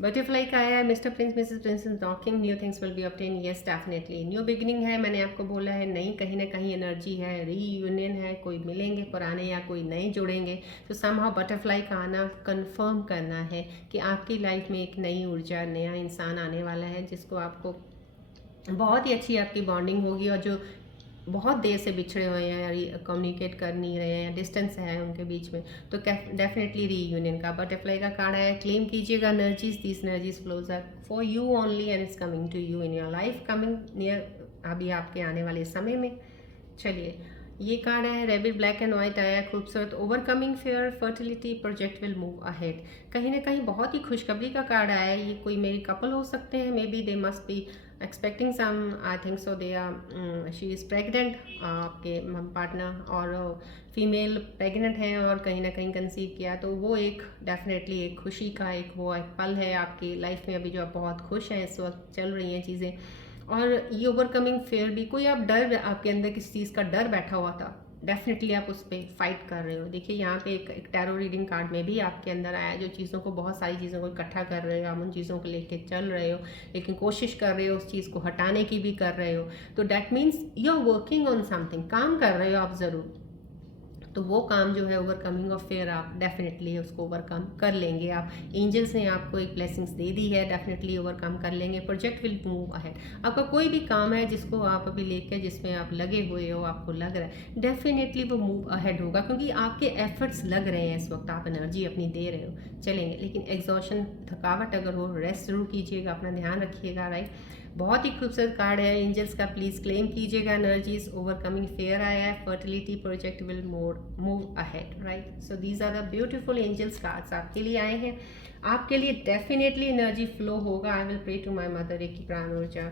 बटरफ्लाई का आया है, mister prince missus princess knocking, new things will be obtain, yes definitely new beginning है। मैंने आपको बोला है नई कहीं ना कहीं एनर्जी है, रीयूनियन है, कोई मिलेंगे पुराने या कोई नए जुड़ेंगे। तो समहाउ बटरफ्लाई का आना कंफर्म करना है कि आपकी लाइफ में एक नई ऊर्जा, नया इंसान आने वाला है जिसको आपको बहुत ही अच्छी आपकी बॉन्डिंग होगी। और जो बहुत देर से बिछड़े हुए हैं या कम्युनिकेट कर नहीं रहे हैं, डिस्टेंस है उनके बीच में, तो डेफिनेटली रीयूनियन का बटरफ्लाई का कार्ड है। क्लेम कीजिएगा energies, this energies flows are for you only and it's coming to you in your life, coming near, अभी आपके आने वाले समय में। चलिए, ये कार्ड है रेबिट, ब्लैक एंड व्हाइट आया, खूबसूरत। Overcoming fair, fertility, project will move ahead. कहीं ना कहीं बहुत ही खुशखबरी का कार्ड आया है। ये कोई मेरी कपल हो सकते हैं, maybe they must be expecting some, I think so, they are, she is pregnant, आपके पार्टनर, और फीमेल प्रेग्नेंट है और कहीं ना कहीं कंसीव किया। तो वो एक डेफिनेटली एक खुशी का एक वो एक पल है आपकी लाइफ में अभी, जो आप बहुत खुश हैं, इस वक्त चल रही हैं चीज़ें। और ये ओवरकमिंग फेयर भी, कोई आप डर, आपके अंदर किसी चीज़ का डर बैठा हुआ था, डेफिनेटली आप उस पर फाइट कर रहे हो। देखिए यहाँ पे एक टैरो रीडिंग कार्ड में भी आपके अंदर आया, जो चीज़ों को, बहुत सारी चीज़ों को इकट्ठा कर रहे हो, आप उन चीज़ों को लेके चल रहे हो, लेकिन कोशिश कर रहे हो उस चीज़ को हटाने की भी कर रहे हो। तो that means you are working on something, काम कर रहे हो आप ज़रूर। तो वो काम जो है ओवरकमिंग ऑफ फेयर, आप डेफिनेटली उसको ओवरकम कर लेंगे। आप एंजल्स ने आपको एक ब्लेसिंग्स दे दी है, डेफिनेटली ओवरकम कर लेंगे। Project will move ahead. आपका कोई भी काम है जिसको आप अभी लेके, जिसमें आप लगे हुए हो, आपको लग रहा है डेफिनेटली वो मूव अहेड होगा, क्योंकि आपके एफर्ट्स लग रहे हैं इस वक्त, आप एनर्जी अपनी दे रहे हो, चलेंगे। लेकिन एग्जॉशन, थकावट अगर हो, रेस्ट जरूर कीजिएगा, अपना ध्यान रखिएगा, राइट। बहुत ही खूबसूरत कार्ड है एंजल्स का, प्लीज़ क्लेम कीजिएगा एनर्जीज। ओवरकमिंग फेयर आया है, fertility, project will move ahead, right. So these are the beautiful angels cards आपके लिए आए हैं। आपके लिए डेफिनेटली एनर्जी फ्लो होगा। I will pray to my mother, एक प्राण ऊर्जा,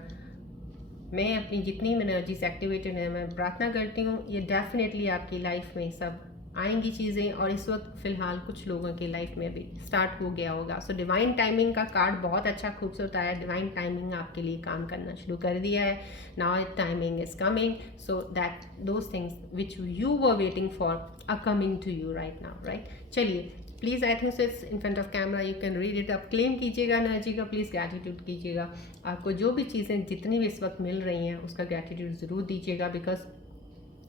मैं अपनी जितनी एनर्जीज एक्टिवेटेड है, मैं प्रार्थना करती हूँ ये डेफिनेटली आपकी लाइफ में सब आएंगी चीज़ें। और इस वक्त फ़िलहाल कुछ लोगों की लाइफ में भी स्टार्ट हो गया होगा। सो डिवाइन टाइमिंग का कार्ड बहुत अच्छा खूबसूरत आया। डिवाइन टाइमिंग आपके लिए काम करना शुरू कर दिया है। Now it timing is coming, so that those things which you were waiting for are coming to you right now, right. चलिए, please, I think so it's in front of camera, you can read it. आप claim कीजिएगा energy का, please gratitude कीजिएगा। आपको जो भी चीज़ें जितनी भी इस वक्त मिल रही हैं उसका ग्रैटिट्यूड ज़रूर दीजिएगा, बिकॉज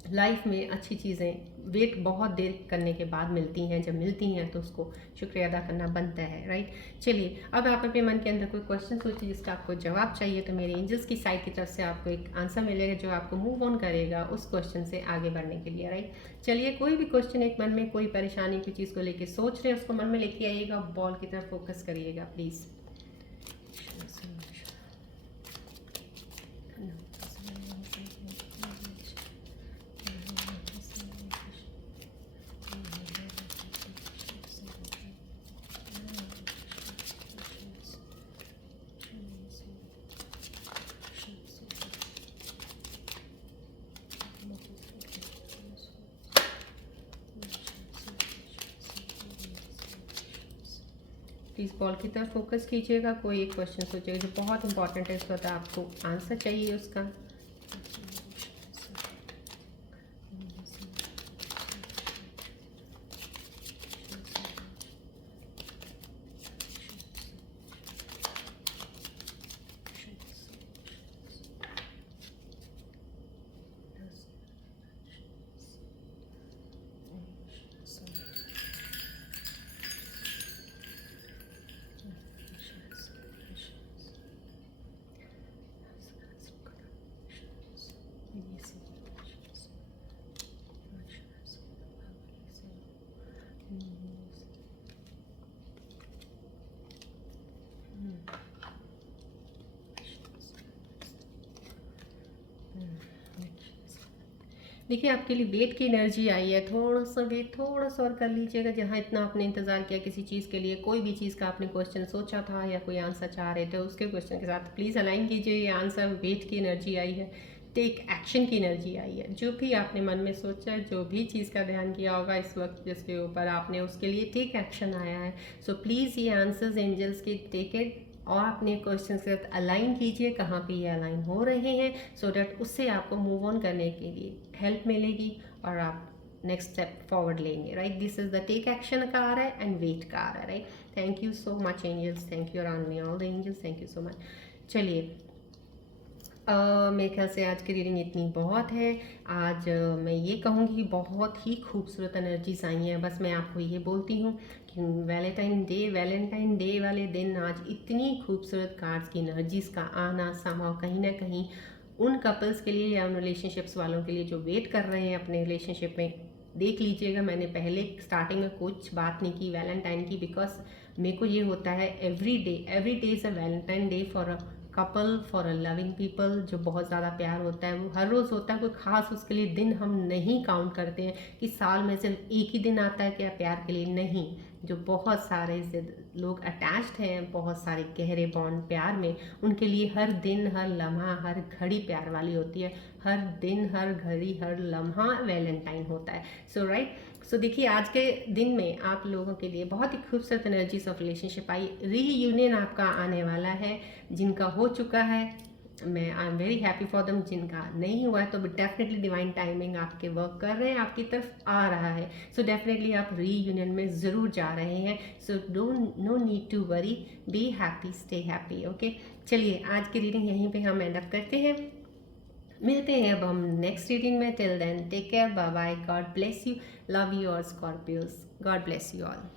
लाइफ में अच्छी चीज़ें वेट बहुत देर करने के बाद मिलती हैं। जब मिलती हैं तो उसको शुक्रिया अदा करना बनता है, राइट। चलिए, अब आप अपने मन के अंदर कोई क्वेश्चन सोचिए जिसका आपको जवाब चाहिए, तो मेरे एंजल्स की साइड की तरफ से आपको एक आंसर मिलेगा जो आपको मूव ऑन करेगा उस क्वेश्चन से आगे बढ़ने के लिए, राइट। चलिए, कोई भी क्वेश्चन एक मन में, कोई परेशानी की चीज़ को लेकर सोच रहे हैं, उसको मन में लेके आइएगा, बॉल की तरफ फोकस करिएगा प्लीज़। प्लीज़ बॉल की तरफ फोकस कीजिएगा, कोई एक क्वेश्चन सोचिएगा जो बहुत इंपॉर्टेंट है, इस वक्त आपको आंसर चाहिए उसका। देखिए आपके लिए वेट की एनर्जी आई है, थोड़ा सा वेट थोड़ा सा और कर लीजिएगा। जहाँ इतना आपने इंतज़ार किया किसी चीज़ के लिए, कोई भी चीज़ का आपने क्वेश्चन सोचा था या कोई आंसर चाह रहे थे, उसके क्वेश्चन के साथ प्लीज़ अलाइन कीजिए। ये आंसर वेट की एनर्जी आई है, टेक एक्शन की एनर्जी आई है। जो भी आपने मन में सोचा है, जो भी चीज़ का ध्यान किया होगा इस वक्त जिसके ऊपर आपने, उसके लिए टेक एक्शन आया है। सो प्लीज़ ये आंसर्स एंजल्स के टेक इट और अपने क्वेश्चन के साथ अलाइन कीजिए कहाँ पे ये अलाइन हो रहे हैं, सो डैट उससे आपको मूव ऑन करने के लिए हेल्प मिलेगी और आप नेक्स्ट स्टेप फॉरवर्ड लेंगे। Right, this is the take action का आ रहा है एंड वेट का आ रहा है। Right, thank you so much angels, thank you on me all the angels, thank you so much. चलिए, मेरे ख्याल से आज की रीडिंग इतनी बहुत है। आज मैं ये कहूँगी बहुत ही खूबसूरत एनर्जीज आई हैं। बस मैं आपको ये बोलती हूँ कि वैलेंटाइन डे वाले दिन आज इतनी खूबसूरत कार्ड्स की एनर्जीज का आना संभव कहीं ना कहीं उन कपल्स के लिए या उन रिलेशनशिप्स वालों के लिए जो वेट कर रहे हैं अपने रिलेशनशिप में। देख लीजिएगा, मैंने पहले स्टार्टिंग में कुछ बात नहीं की वैलेंटाइन की, बिकॉज मेरे को ये होता है every day is a Valentine day for a couple, for a loving people. जो बहुत ज़्यादा प्यार होता है वो हर रोज़ होता है, कोई ख़ास उसके लिए दिन हम नहीं काउंट करते हैं कि साल में सिर्फ एक ही दिन आता है क्या प्यार के लिए। नहीं, जो बहुत सारे से लोग अटैच्ड हैं, बहुत सारे गहरे बॉन्ड प्यार में, उनके लिए हर दिन हर लम्हा हर घड़ी प्यार वाली होती है। हर दिन हर घड़ी हर लम्हा वैलेंटाइन होता है। सो राइट, सो देखिए आज के दिन में आप लोगों के लिए बहुत ही खूबसूरत energies of relationship I. Reunion आपका आने वाला है, जिनका हो चुका है मैं I am very happy for them. जिनका नहीं हुआ है तो डेफिनेटली डिवाइन टाइमिंग आपके वर्क कर रहे हैं, आपकी तरफ आ रहा है। सो डेफिनेटली आप रीयूनियन में ज़रूर जा रहे हैं। So don't no need to worry, be happy, stay happy. Okay, चलिए आज की रीडिंग यहीं पे हम एंड अप करते हैं। मिलते हैं अब हम नेक्स्ट रीडिंग में। Till then take care, bye bye, God bless you, love you और Scorpios, God bless you all.